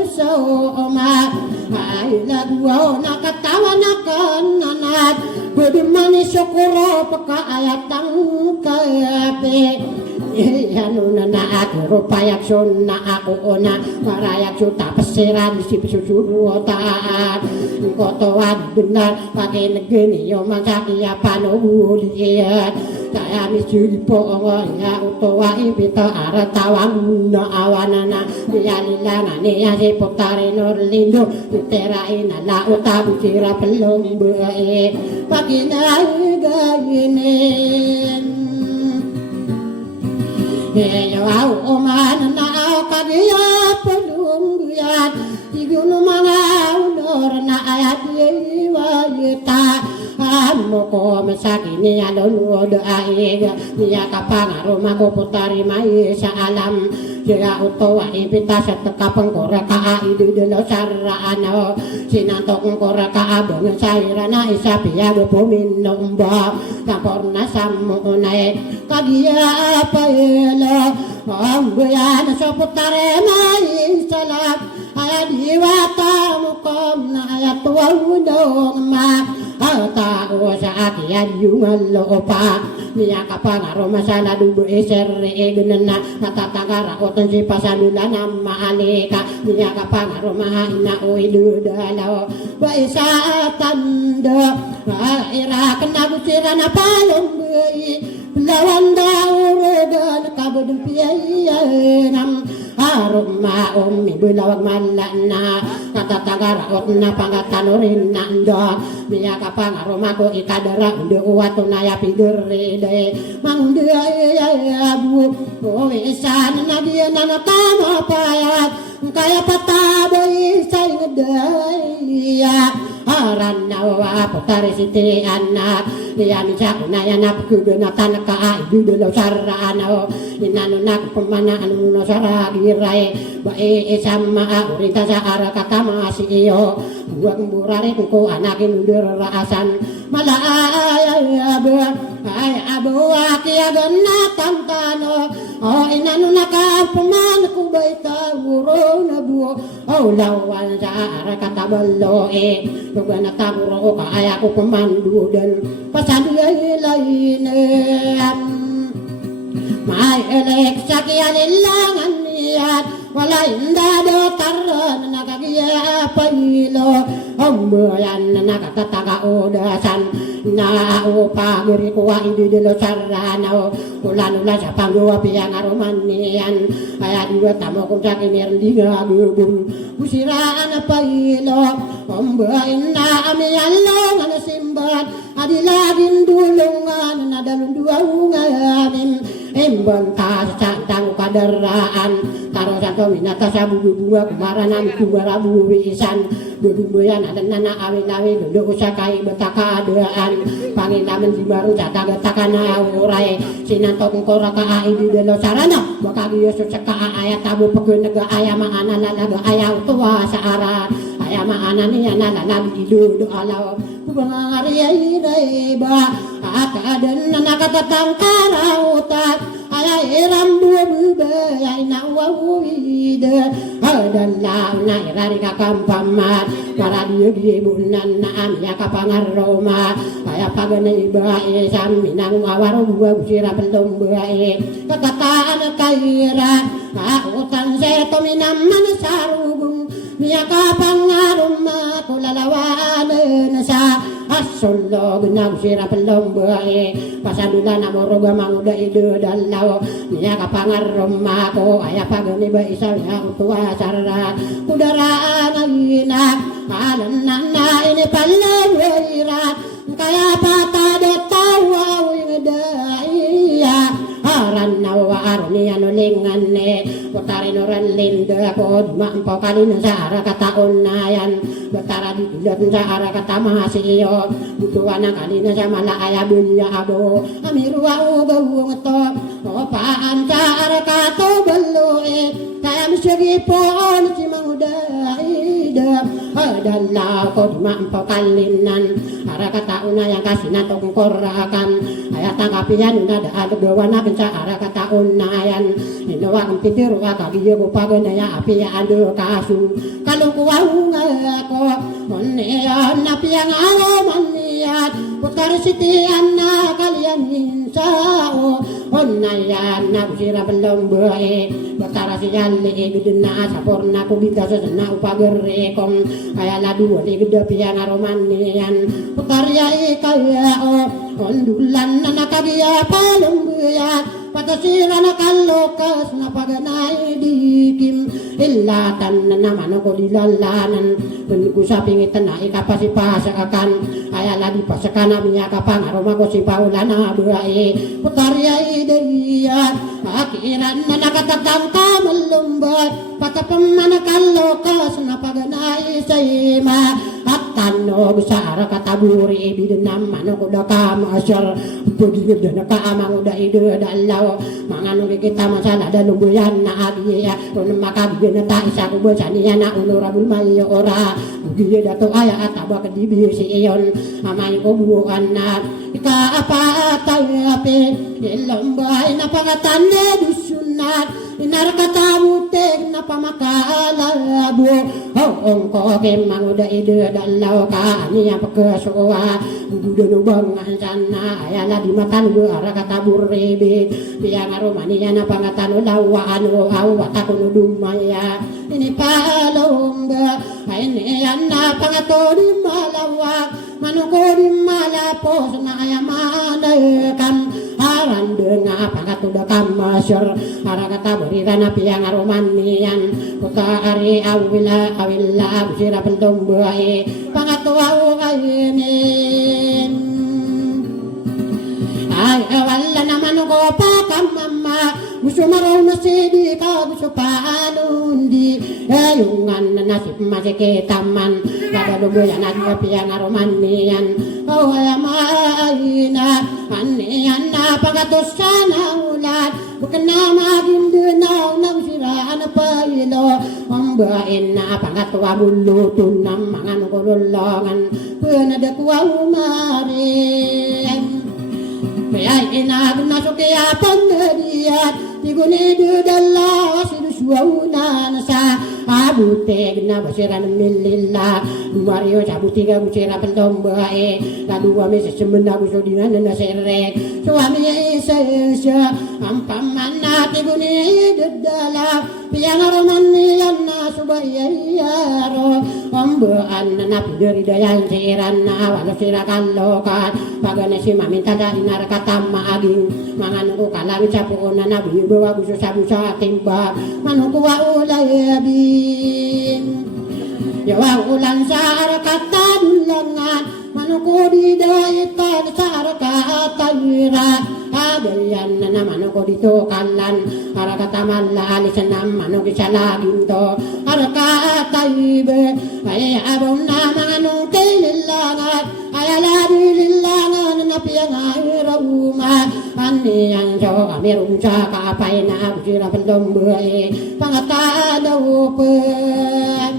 so oma ay lagwa nakatawa nakananat bagaimana syukuro peka ayatang kape Yanu na ako rupayak sun na ako ona marayak sun tapasiran si pisusuru taat kotoan benar pakai negeni yo masaki apa nuliat saya misuri po ya utowa ibita aratawang na awanana yalilana ni si potare norlindo terain ala utabu sira pelong bae pagina gayinen Yo au oman na au kagia pelungguyan Igunu mga unor na ayat yewa yeta Moko mesakini alonu oda aiga Niya kapangaro mako putari mai sa alam Siya utowa ipita sa takapang ka aidu delo sarraano Sinantong kora ka abang sairana isa piyago puminomba Kaporna samunay kagia apa Ambuyan sa putare mai salam Adiwata mukom na ayatuang ma Tao sa akian yung lopa Niya kapangaro masala dubo esere egenena Natatagara otan si pasalula na maalika Niya kapangaro mahina o iludalaw Baisa tanda Ira kanagusira na palong Lawan dauro kabudong piyayanam Harum maom ibulawag malana Natatagara otan na pangatanurin nanda Niya kapangaro mako ikadara undo uwato na yapigere Mangdia bu Oisan na dia na tama payat Kaya pataboy sa ngedaya Haran nawa putari siti anak Dia minsak na yan apkugunatan ka Ibu dalaw sarana Inano na pemana anu no saragiray Bae sama urita sa arakakama si iyo Buang burari ko anakin undur raasan Malaaya ay abo akiagan na tantano O inano na kapaman ko ba'y tawuro na buo O lawan sa arakatabalo Baga na tawuro ka ay ako pamandudan Pasanduay lainam May elek sa kianilangan niyan Wala indado taran nakagiya pahilo Ombayan na nakatataga odasan Na upa giri kuwa hindi dilo sarana Ulan-ulan sa panggawa piyang aroman niyan Kaya diwa tamo kung sa kinirndi nga gubong Usiraan na pahilo Ombayan na amiyan long na simbat Adilagin dulungan na dalundua ungamin Embanta sa tang kadaraan Taro santo minata sa bunga kumaranan kumara buwisan Bubumbuyan ada nana awin-awin duduk usakai betaka adaan Panginaman si baru jatagatakan urai Sinantong koraka aidu delo sarana Wakagi yusuk seka ayat tabu pegenaga ayama analalaga ayaw tua saara Ayama ananiya nalalabi idu doalaw Kubangari ay reba Akadan nakatatang karautat ayai rambu berbayai nawawide adalah nairari kakampamat para diugi bunan naam ya kapangaroma ayah paganay bae saminang wawaru buah busira belum bae kekataan kairan utang seto minaman sarubung niya kapangaroma kulalawanan sa asullo gunag sira belum bae pasadula namoroga manguda ide dalaw niya kapangaroma ko ayah paganay bae sa utua sarara kudaraan ayina alam nana ini palawira kaya patade tawa ngedaya aran nawa arni anulingan ne putarin orang linda pod mampo kalina sa ara kata unayan betara di dilat sa ara kata mahasiyo butuan kalina sa malaya bunya abo amiru uga to opaan sa ara kato belue kaya misegi pohon si mangudai adalah kod mampo kalinan ara kata unayan kasih natong korakan ayat tangkapian ada bawa nabi ara kata unayan inawa kang pitiru akagiyo ko paganaya api ando kasu kalau kuwang ako onean napi ang alomaniat putar sitian na kalian insao onayan na usira belum bae putar siyan li gudena sapurna ko bita sa na upagerekong kaya ladu li gede piang aromanian putar ya ikaya ondulan na nakagiya palembuyat patasira na kalokas na paganay dikim ilatan na naman ako dilalanan kung kusapingitan na ikapasipasakan ayala di pasakan na miya kapang aroma ko si Paula na buhay putarya ideyat akiran na nakatatang kamalumbat patapang manakalokas na paganay sa ima at tanog sa ara kataburi ibidin naman ako da kamasal pagigib da nakaamang da ide dalaw mga nung kita masala da lumbuyan na agiya kung makabigyan na tayo sa kubusan niya na honorable mayo ora bugiya da to aya at abak dibisi iyon amay ko buwan na ikaapatay api ilang bahay na pangatan na dusunat inarkatamutek na pamakalabo hong ko kemang udah ide dalaw ka niya pagkasuwa gudo nubangan sana ayala di matan gue ara kata burebe piang aromania na pangatan lawa anu awa takun dumaya ini palomba ini anna pangato di malawak manuko di malapos na ayamanekam aran denga pangato da kamasur ara kata berikan api yang aromanian putari awila sira bentung bae pangato au kainin ay wala naman ko pa kamama gusto maraw na sidi ka gusto paalundi ayungan na nasip masikitaman kada lubuyan at kapiyan aromanian kawaya maayina aniyan na pagatos sana ulat bukan na maging dunaw ng siraan na pailo mambain na pangatwa bulutun ng mga nukululongan punadakwa umarin kaya inag nasukiya pandariat tigunidu dalawa sinuswaunan sa abutek na basiran milila Mario sabutiga busira pentombae kadua meses semena busodingan na serek suami isa ampamana tigunidu dalawa piang aromanian na subayayaro ambaan na napidari dayan siran na wala sirakan lokat pagana si maminta da inarkatama aging manganuko kalami sa puon na nabi bawa gusto sabu sa timba manuko wa ulayabin yawang ulan sa arakata dulangan manuko di daitan sa arakatayira adayan na naman ako dito kalan arakata malalisan naman ako sa laging to arakatayibe ay abong na mga nung kililangat ay aladililangan na piyangairauma aniyang so kami rum sa kaapay na ako sira pendombe pangatadaw pen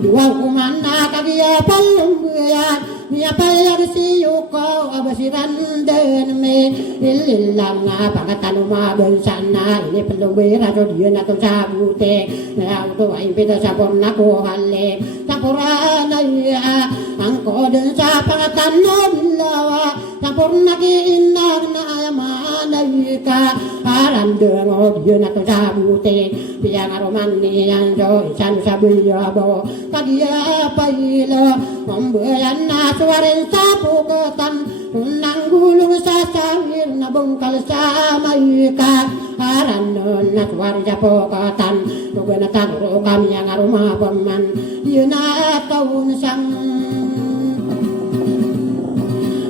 duwang kumana kagiya palumbuyan niya payag siyo ko abasiran den me ililang nga pangatan umaban sana ini perlu beraso dia na tong sabute na auto ay pita sa porna ko hale sampura na iya ang koden sa pangatan no bilawa sampurna ki inang na ayamana ka aran dengo dia na tong sabute biang aroman ni yang jo isan sabiya bo kagia pailo membayan na suarin sapu ketan tunang gulung sa sawir na bungkal sa mayka aran na suarin sapu ketan tugana tagro kami yang aroma paman yun na taun sang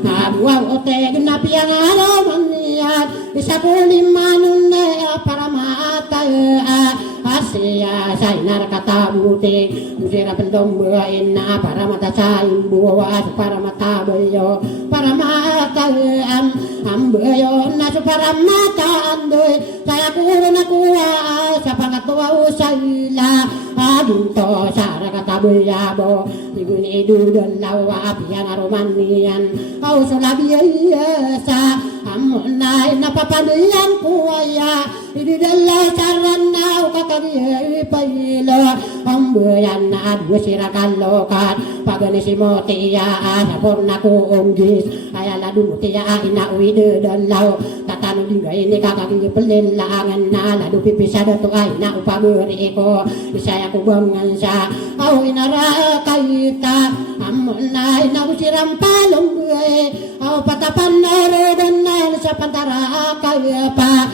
abuang ote genapi yang aroman niat bisa kulimanun para mata Asia sainar kata bute musira pendom na para mata saim buwa para mata beyo para mata ambeyo na para mata andoy saya kuruna kuwa sa pangatua usaila adunto sara kata beyabo iguni idudon lawa apian aromanian au sulabiya sa amunay napapandian kuwaya idudala sarana kakagi pailo ambeyan na adwa sirakalokat pagani si motia sapurna ko onggis ayala dumutia ina uide dalaw tatano dinga ini kakagi pelelangan na ladu pipisada to ay na upaberi ko isaya ko bangan sa au inara kaita amunay na usiram palong au patapan narodan na sa pantara kaya pa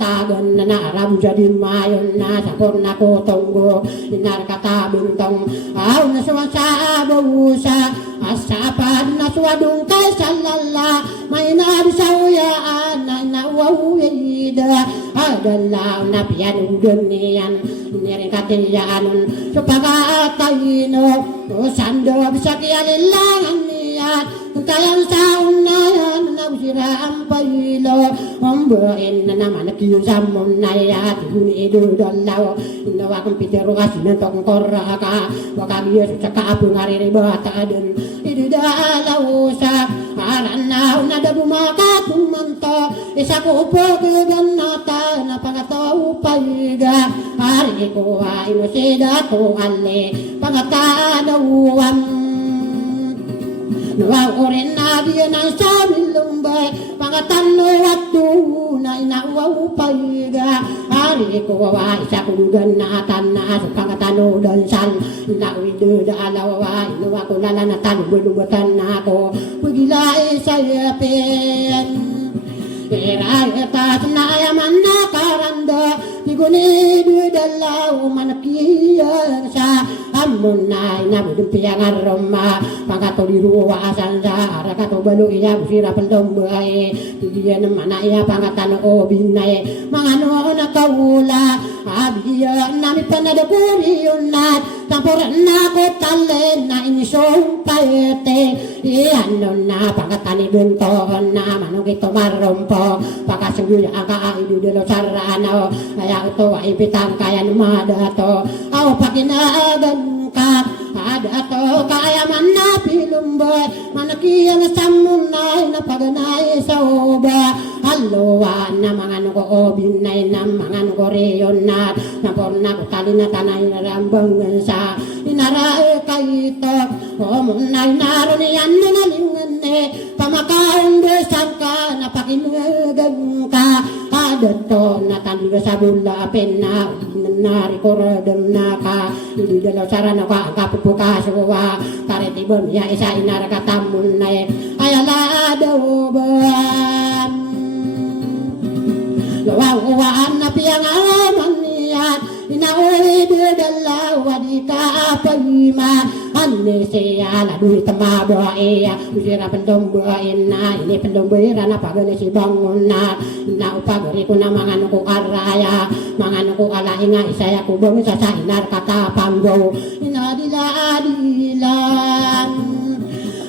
tagon na naram jadi mayon na sapurna ko tonggo inar kata bintong aw na suwasa busa asapan na suwadung kay salala may narisawayaan na nawawida adalaw na piyanudon niyan nirin katiyanon supakatayino usando bisa kiyalilangan niyan kayang sa unayan na usira ang payilo ombain na naman nakiyong sa munaya tihuni idudalaw inawa kong pitero kasi na tong koraka wakagiyos sa kaapong ariribata dun idudalaw sa aranaw na dabumaka tumanto isa ko upo kaganata na pangataw payiga hari ko ha inosida to ale pangatanawam Nawang orin na diyan ang sabi lumbay Pangatano at na inawaw payiga Hari ko wawa isa kulugan na tanas Pangatano dan sal Nauwido da alawa Inuwa ko lala na talo Bulubatan na ako Pagila isa yapin Kira etas na ayaman na karanda Tiguni dalaw manakiyan sa amunay na budumpiang aroma pangatoliruwa asan sa arakato balu iya busira pendombay tidiya naman iya pangatano obinay mga no na kawula abiya nami panadaguri yunat tampuran na ko talen na inisong payete iano na pangatani buntohon na manong ito marompo pakasungguya ang kaidu dalo sarano kaya ito ay pitang kaya numada to aw pakinagan ka ada to kaya man na pilumboy manakiyang samunay na paganay sa oba haluwa na mga nuko obinay na mga nuko reyon na porna ko tali na tanay na rambangan sa inara kaito omunay naro niyan na nalingan pamakaon besan ka na pakinagan ka ada to na tali sa bula pena nari koradem na ka hindi dalaw sarana ka kapupuka suwa tariti bom ya isa inara katamun na ayala daw ba lawawaan na piyang alaman niyan inauwi dalaw wadika pagima ane siya laduit mabuhay usira pendombuhain na ini pendombuhira na pagani si bangun na upagari ko na mga nuko araya mga nuko alainga isaya ko bang sa inar kata panggo inadila-adilan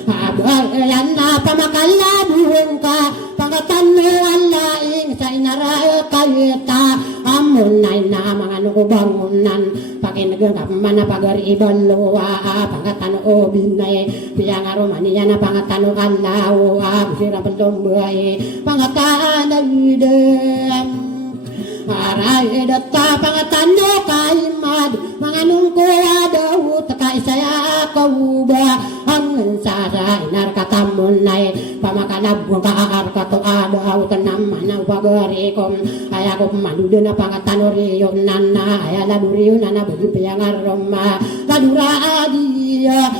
abayan na pamakalabuhin ka pangatan mo alaing sa inara kayeta amunay na mga nukubangunan pakinagagap mana pagari ibalua pangatan o binay piyang aromania na pangatan o alawa sira belum buhay pangatan idem aray data pangatan o kaimad mga nungko adaw takay saya kauba ang sasa inar katamunay pamakanab mo kaakar kato adaw tanam manaw pagari kom ay ako manudo na pangatanoriyo nana ay aladuriyo nana bagi piyang aroma ladura adiya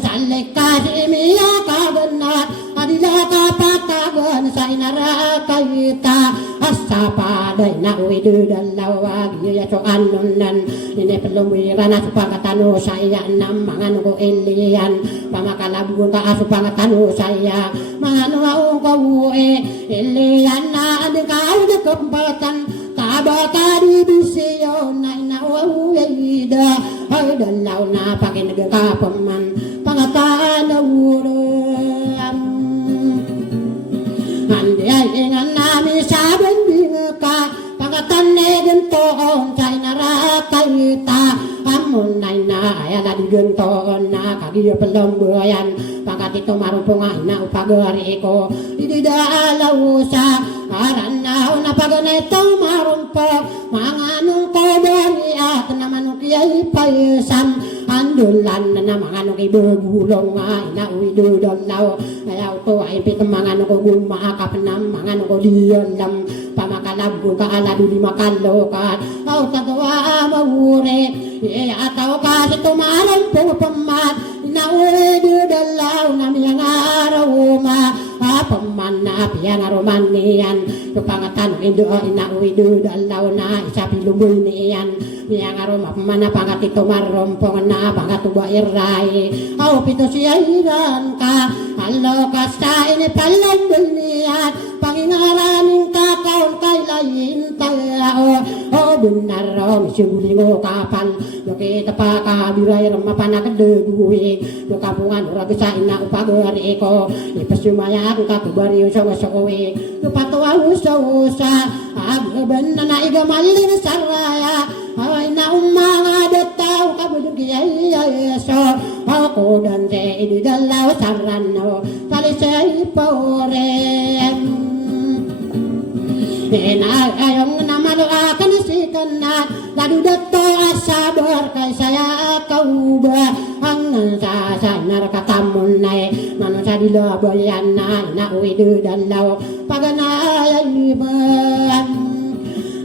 salek kasi miya kaganat adila kapatagan sa inara kayita asa paday na uwido dalawag iya so anunan ini pelumira na supangkatano saya nam mga nuko ilian pamakalabun ka supangkatano saya mga nuaong kawue ilian na ading kau de kempatan tabaka di bisiyo na inawawida ay dalaw na pakinagakapaman pangataan na uram andi ay ingan namin sabi ka pangatan negentoon kay narakayita amunay na ay aladigentoon na kagiyo pelomboyan pangkatito marupong na upagari ko ididalaw sa karanaw na paganito marumpok mga nung kobari at naman ukiyay payasam andulan na mga nung ibagulong ay nauidudalaw ayaw to ay pit mga nung gumakap na mga nung diyalam pamakalabgo ka alado di makalokat aw tatawa mawure ataw kasi tumarang po pamat nauidudalaw na miyang araw ma paman na piyang aroman niyan pangatan indo inauidudalaw na isapi luboy niyan miyang aroma paman na pangatito marompong na pangatuba iray aw pito siya iran ka alo kasta ini palandol niyan pangingaraning kakaon kay layin tao o bunaro misugulingo kapal kita pa kabiray mapanakadeguwi do kapungan ora bisa ina upagari ko ipasumaya ang katubari sa wasowi do patwa usa agben na igamalin saraya ay na umanga detaw kabudung kiyay so ako dan se idalaw sarano talisay porem na ayong namalo akan sikan na ladu dato asabar kay saya kauba ang sa narkatamun na manusa dilabayan na uwido dalaw paganay ban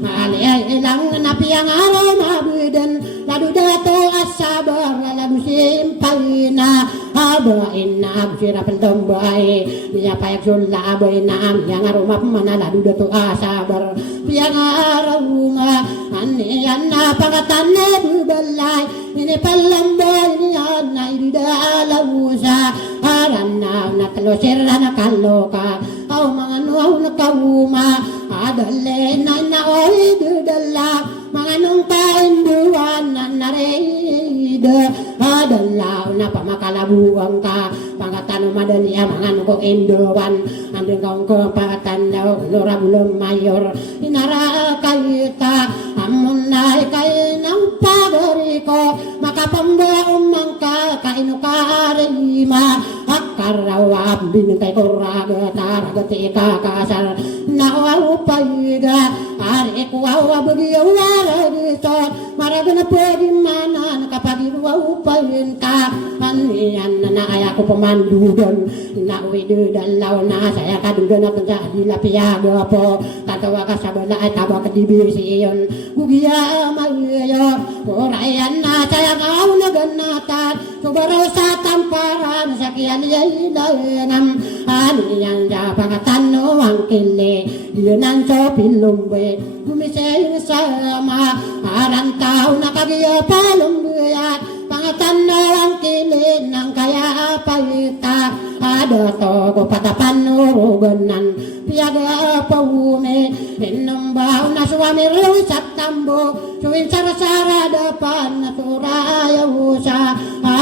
ali lang napiyang araw mabudan ladu dato asabar ladu simpay na abain na sira pentombay niya payak sulla abain na yang arumap manaladu dato asabar piyang araw nga aniyan na pangatan na bubalay ini palambay niyan na idalaw sa aran na nakalosira na kaloka aw mga nuaw na kawuma adale na naoy dudala mga nung kainduan na narida adalaw na pamakalabuang ka pangkatan madali mga nung induan andeng kong pangkatan daw lora bulong mayor inara kayita amunay kay ng pagari ko makapambaong mangka kainukarima akarawab binigay ko ragati kakasar nawaupayga ari ko awabagiyawara dito maraga na pwede mana nakapagiwawapayin ka aniyan na naaya ko pamandugan nauidudalaw na saya kadugan at sa dilapiyaga po tatawa ka sa bala ay tawa ka dibisiyon gugiya mayo orayan na saya kaunagan natat subaraw sa tamparan sa kiyan yaylayanam aniyan da pangatano ang kili yun ang so pilumbe gumising sama aran tao na kagiya palumbuyat pangatano ang kili ng kaya payita adato ko patapanuruganan piyaga paume inumbaw na suwami rin sa tambo suwin sarasara dapan na surayaw sa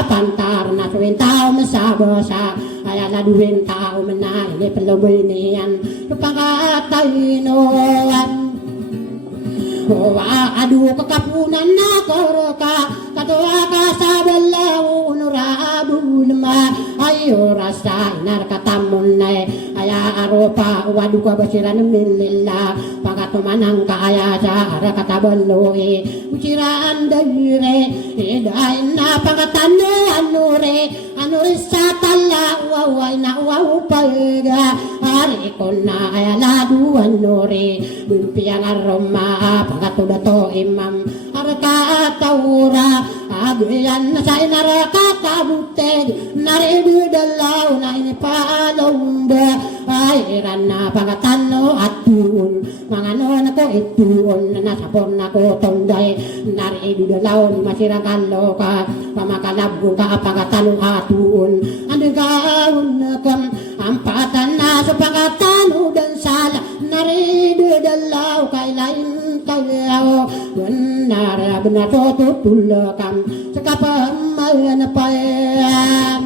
pantar na suwin tao masabasa ay aladuin tao mana ini peluboy niyan pangkatay noan Aduh kekapunan na korka Katua ka sa balaw Unurabul ma Ayo rasa inar katamun na Aya aropa Wadu ka basiran milila Pagatumanang ka aya sa ara katabalo Uciraan dayre Idain na pagkatano Anure sa tala Waway na wawupaga Ari ko na aya ladu anure Bimpiang aroma Pagkatuda to imam Arka atawura Aguyan na sa inaraka kabuteg Naridu dalaw na inipalomba Airan na pagkatano at tuon Mga na ko ituon Na nasapon na ko tonday Naridu dalaw ni masiragalo ka Pamakalabong ka pagkatano at tuon Andigaon na kam Ampatan na sa pagkatano dan sala Naridu dalaw kailain kayaw Benar tutulakam Sekapamayan payam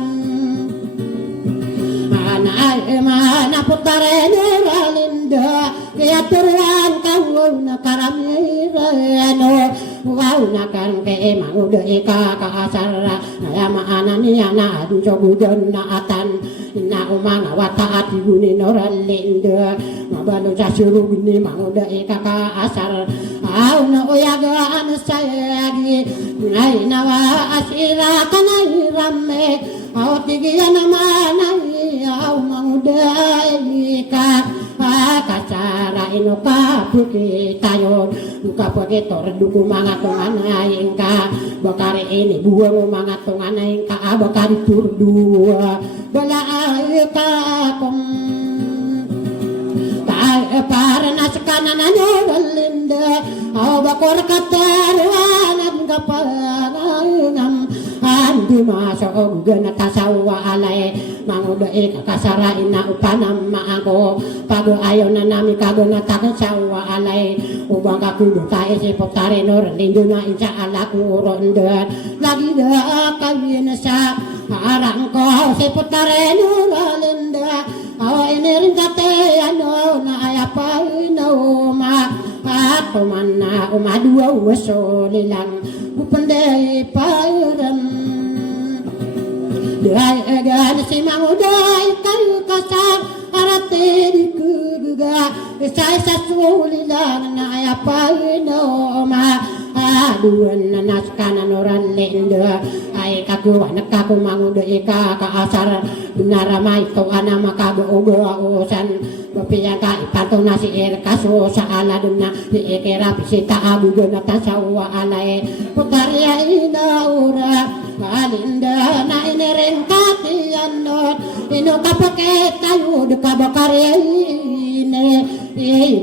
Anay mana putare ralinda Kaya turuan kau na karamirano Wow na kan ke emang udah ika kaasara Naya maana niya na adu sogudan na atan Ina umang awata ati guni noralinda Mabalo sa suruh gini mang udah ika kaasara Au na uyagaan sayagi Ngay nawa asira kanay rame Au tigiya naman ay au mang udah ika Kacara ino kapuki tayon Luka pake torduku mga tunganay ka Bakari ini buang mga tunganay ka Bakari turdua Bala ay ka kong Tayo para nasa kanan nyo Balinda Aw bakor kataruan At kapangangam Andi masog na tasawa alay Mangudoy kakasarain na upanam maako Pago ayaw na namin kago na takasawa alay Ubang kakudo tayo si Potare Norlindo na insya Allah kuronda Lagi na kayo na sa harang ko Si Potare Norlindo Awa inirin kate ano na ayapay na At kuman na umadua wasoli lang Upanday payram Dahil agad si manguday kayo kasang arate di kuduga Isa-isa suli lang na ayapay na Aduan na naskanan oran lenda Ay kakuha nagkakumanguday kakaasar Naramay to ana makago-ugo-usan Bapiyang ka ipantong na si Erkaso sa aladun na Iikirap si Taagugo na tasawa alay Putarya inaura Malinda na iniring katiyanot Ino kapakit tayo Dukabakari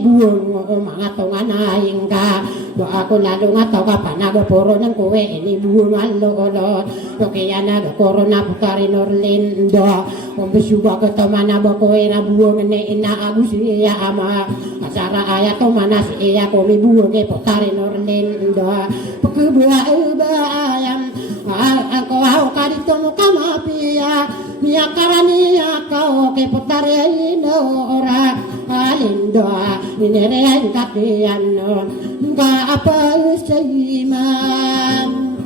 buong mga tunganayin ka Doa ko lalo nga tau ka panagapuro ng kuwe Ini buong alolo Kaya nagakuro na pukari Norlindo Kung bisuga ko to manaba ko na buong ni inaago siya ama Kasara ayat to manas iya ko mi buong pukari Norlindo Pagkubuha ubayam Ako ako ka dito mo kamapiya Miya karaniya ka ke putari inora Alindo Inirehan kapiano Nga apa sa imam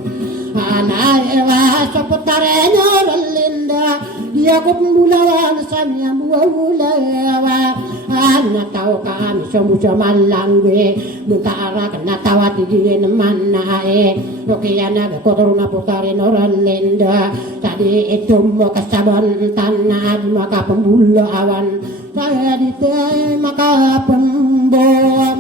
Anaewa sa putare Norlinda Dia ko pumulawan sa niya buwawulawa Nataw kami sa malangwe Nuntaara ka natawa tigilin naman na Kaya nagkotoro na putare Norlinda Tadi itu mo kasabon tanah Di makapambulawan Saya dito makapambom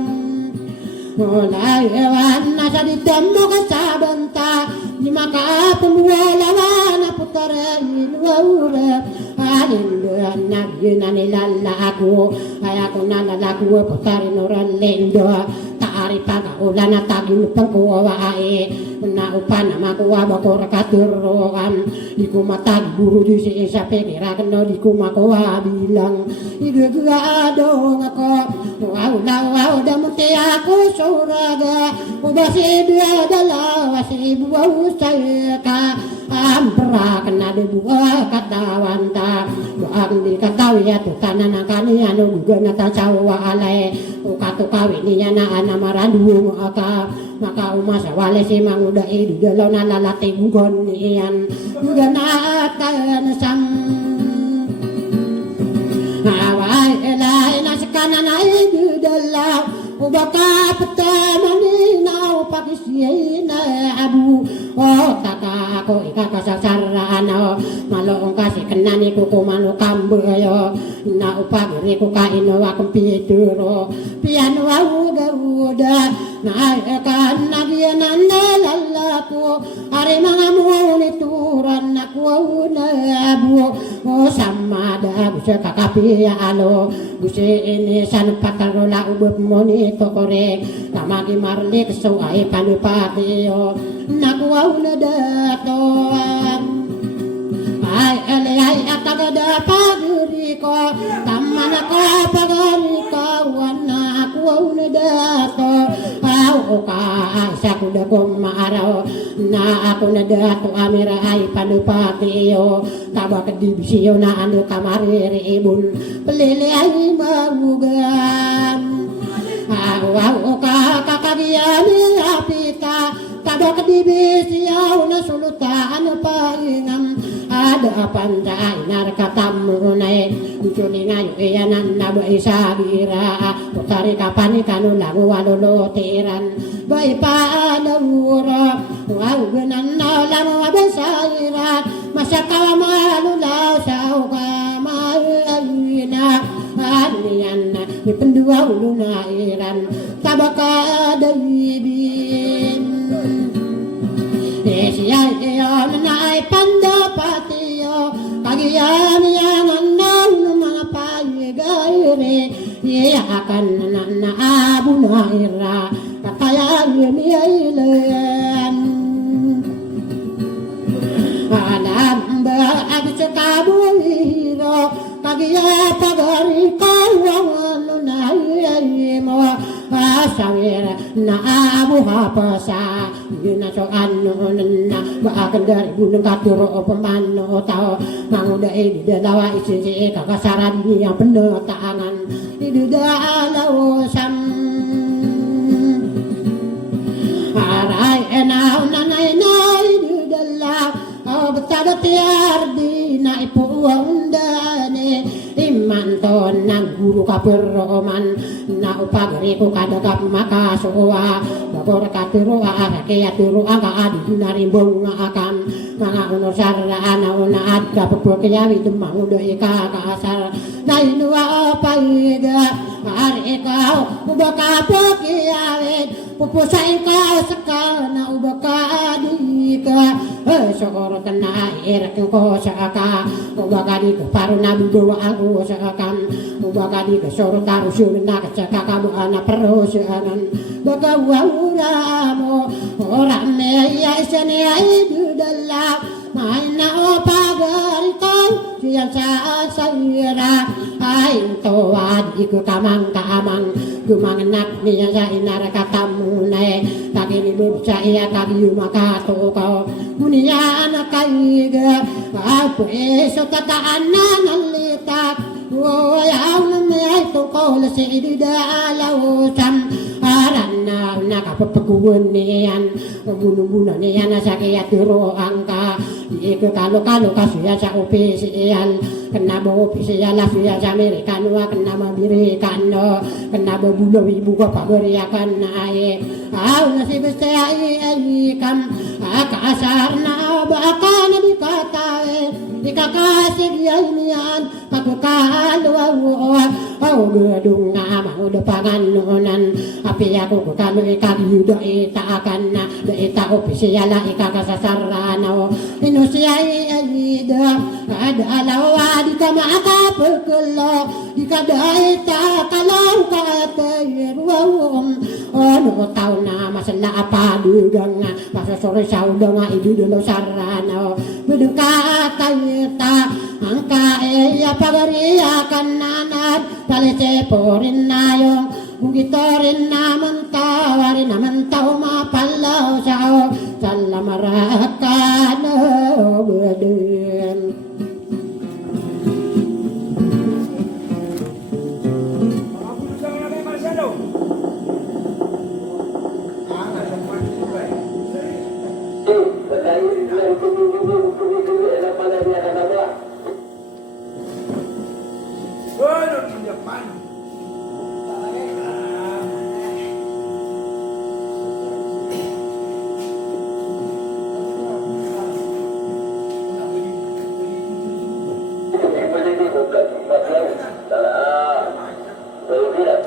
Nolaewan nasa dito mo kasabanta Di makapambulawan na putare Inuwaura Alinduan na yun na nilala ako Ay ako nalalago putare Norlindo Taari pagkaulan na tagin pagkuwawae Naupan na makuha bako rakaturokan Di ko mataguro di si isa pekirakan no Di ko makuha bilang Igagado ako Wow damuti ako suraga Ubasi dia dalawa si buwaw saya ka Ampra kena dibuah katawan ta ang di katawi at utanan ang kaniya no gugan at asawa alay ukato kawin niya na anamarandu aka makaumasa wale si manguda idu dalaw na lalatigon niyan ganaatan sam away elay na sakana na idu dalaw ubaka patamani na upakisiyay na abu oh taka ako ikakasasaraan o malong kasi kanani ko kumano kambayo na upagiri ko kaino akong pituro piano uda na akan nagyanan na lalako ari mga munituran ako na abu o samada bisa kakapiya alo bisa ini san patarola ubab monito korek tamagi marlik so ay panupati o nakuha na dato ay alay atagada paguri ko taman ako pagari ko wana ako na dato aw ka sa kuda kong maaraw na ako na dato amira ay panupati o tabak dibisiyo na ano kamariri ibon pelili ay magugan aw ka kakagiyani apita tabak dibisiyo na sulutan paingam ada pandai narkatamu nai ucuni ngayu iyanan nabu isabira putari kapani kanu lagu walolo tiran bai pa lawura wau genan lamu abasaira masa kawamalu lau sau kamayina anian ni pendua uluna iran tabaka daibin siya iyon na ay pandapatiyo kagiyan yan ang mga payigayri iyakan na naabo na ira katayan yun alam ba abi sa kabuhiro kagiya pagari kawang na mo asawir na abu hapasa yun na so ano na baakan dari gunung katuro o pemano tao manguda ini dalawa isi kakasaran niya penetangan itu dalaw sam aray enaw nanay na itu dalaw betala tiar di na ipuang dane imanton ng guru kaperoman na upagri ko kadagap makasuwa bakor katuro kaya turo ang kaadi narimbong akam mga unor saraan na unaad kapag kaya ito mangudo ikakaasar na inuwa paiga ari ikaw ubaka pagkiyawit pupusa ikaw saka na ubaka di ka sokoro na irak ko sa ka ubaka di ka paro na bidowa ako sa akam ubaka di ka soro taru syurin na ka sa kakabuan na pero syanan baka wawura mo orang meya isani ay dudala main na o pagari ko siya sa sayira ay tawad iku kamang kaamang gumanganak niya sa inara katamunay kakinibib sa iya kabiyo makato ko Munia anak kaiga Apo eso tataan na nalitak Ayaw na may tukol sa idida alawsam Aran na nakapapaguan niyan Bunubunan niyan na sa kaya turoan ka Di kalo-kalo kasuya sa opisyal Kenapa opisyal siya sa Amerikano Kenapa Amerikano Kenapa bulo ibu ka paberiakan na ay Aw na si beste ay kam Akasar na baka na di katae Ikakasig yan niyan Pagkakalawa Aw gadong nga mga panganunan Api ako kukano ikagyuda itaakan na Da ita opisyala ikakasasarano Inusya iyayida Ada alawa di ka makapagkulo Di ka dahi takalaw katayirwawom Ano tao na masala apadugang Pasasore sauda nga idudulaw sarano Budong katayita Ang kaeya pagariakan nanad Palite rin na yung Bugito rin naman tawari naman tao mapalaw sao Salamarakan o budin Jadi bukan 14 salah. Berbeda.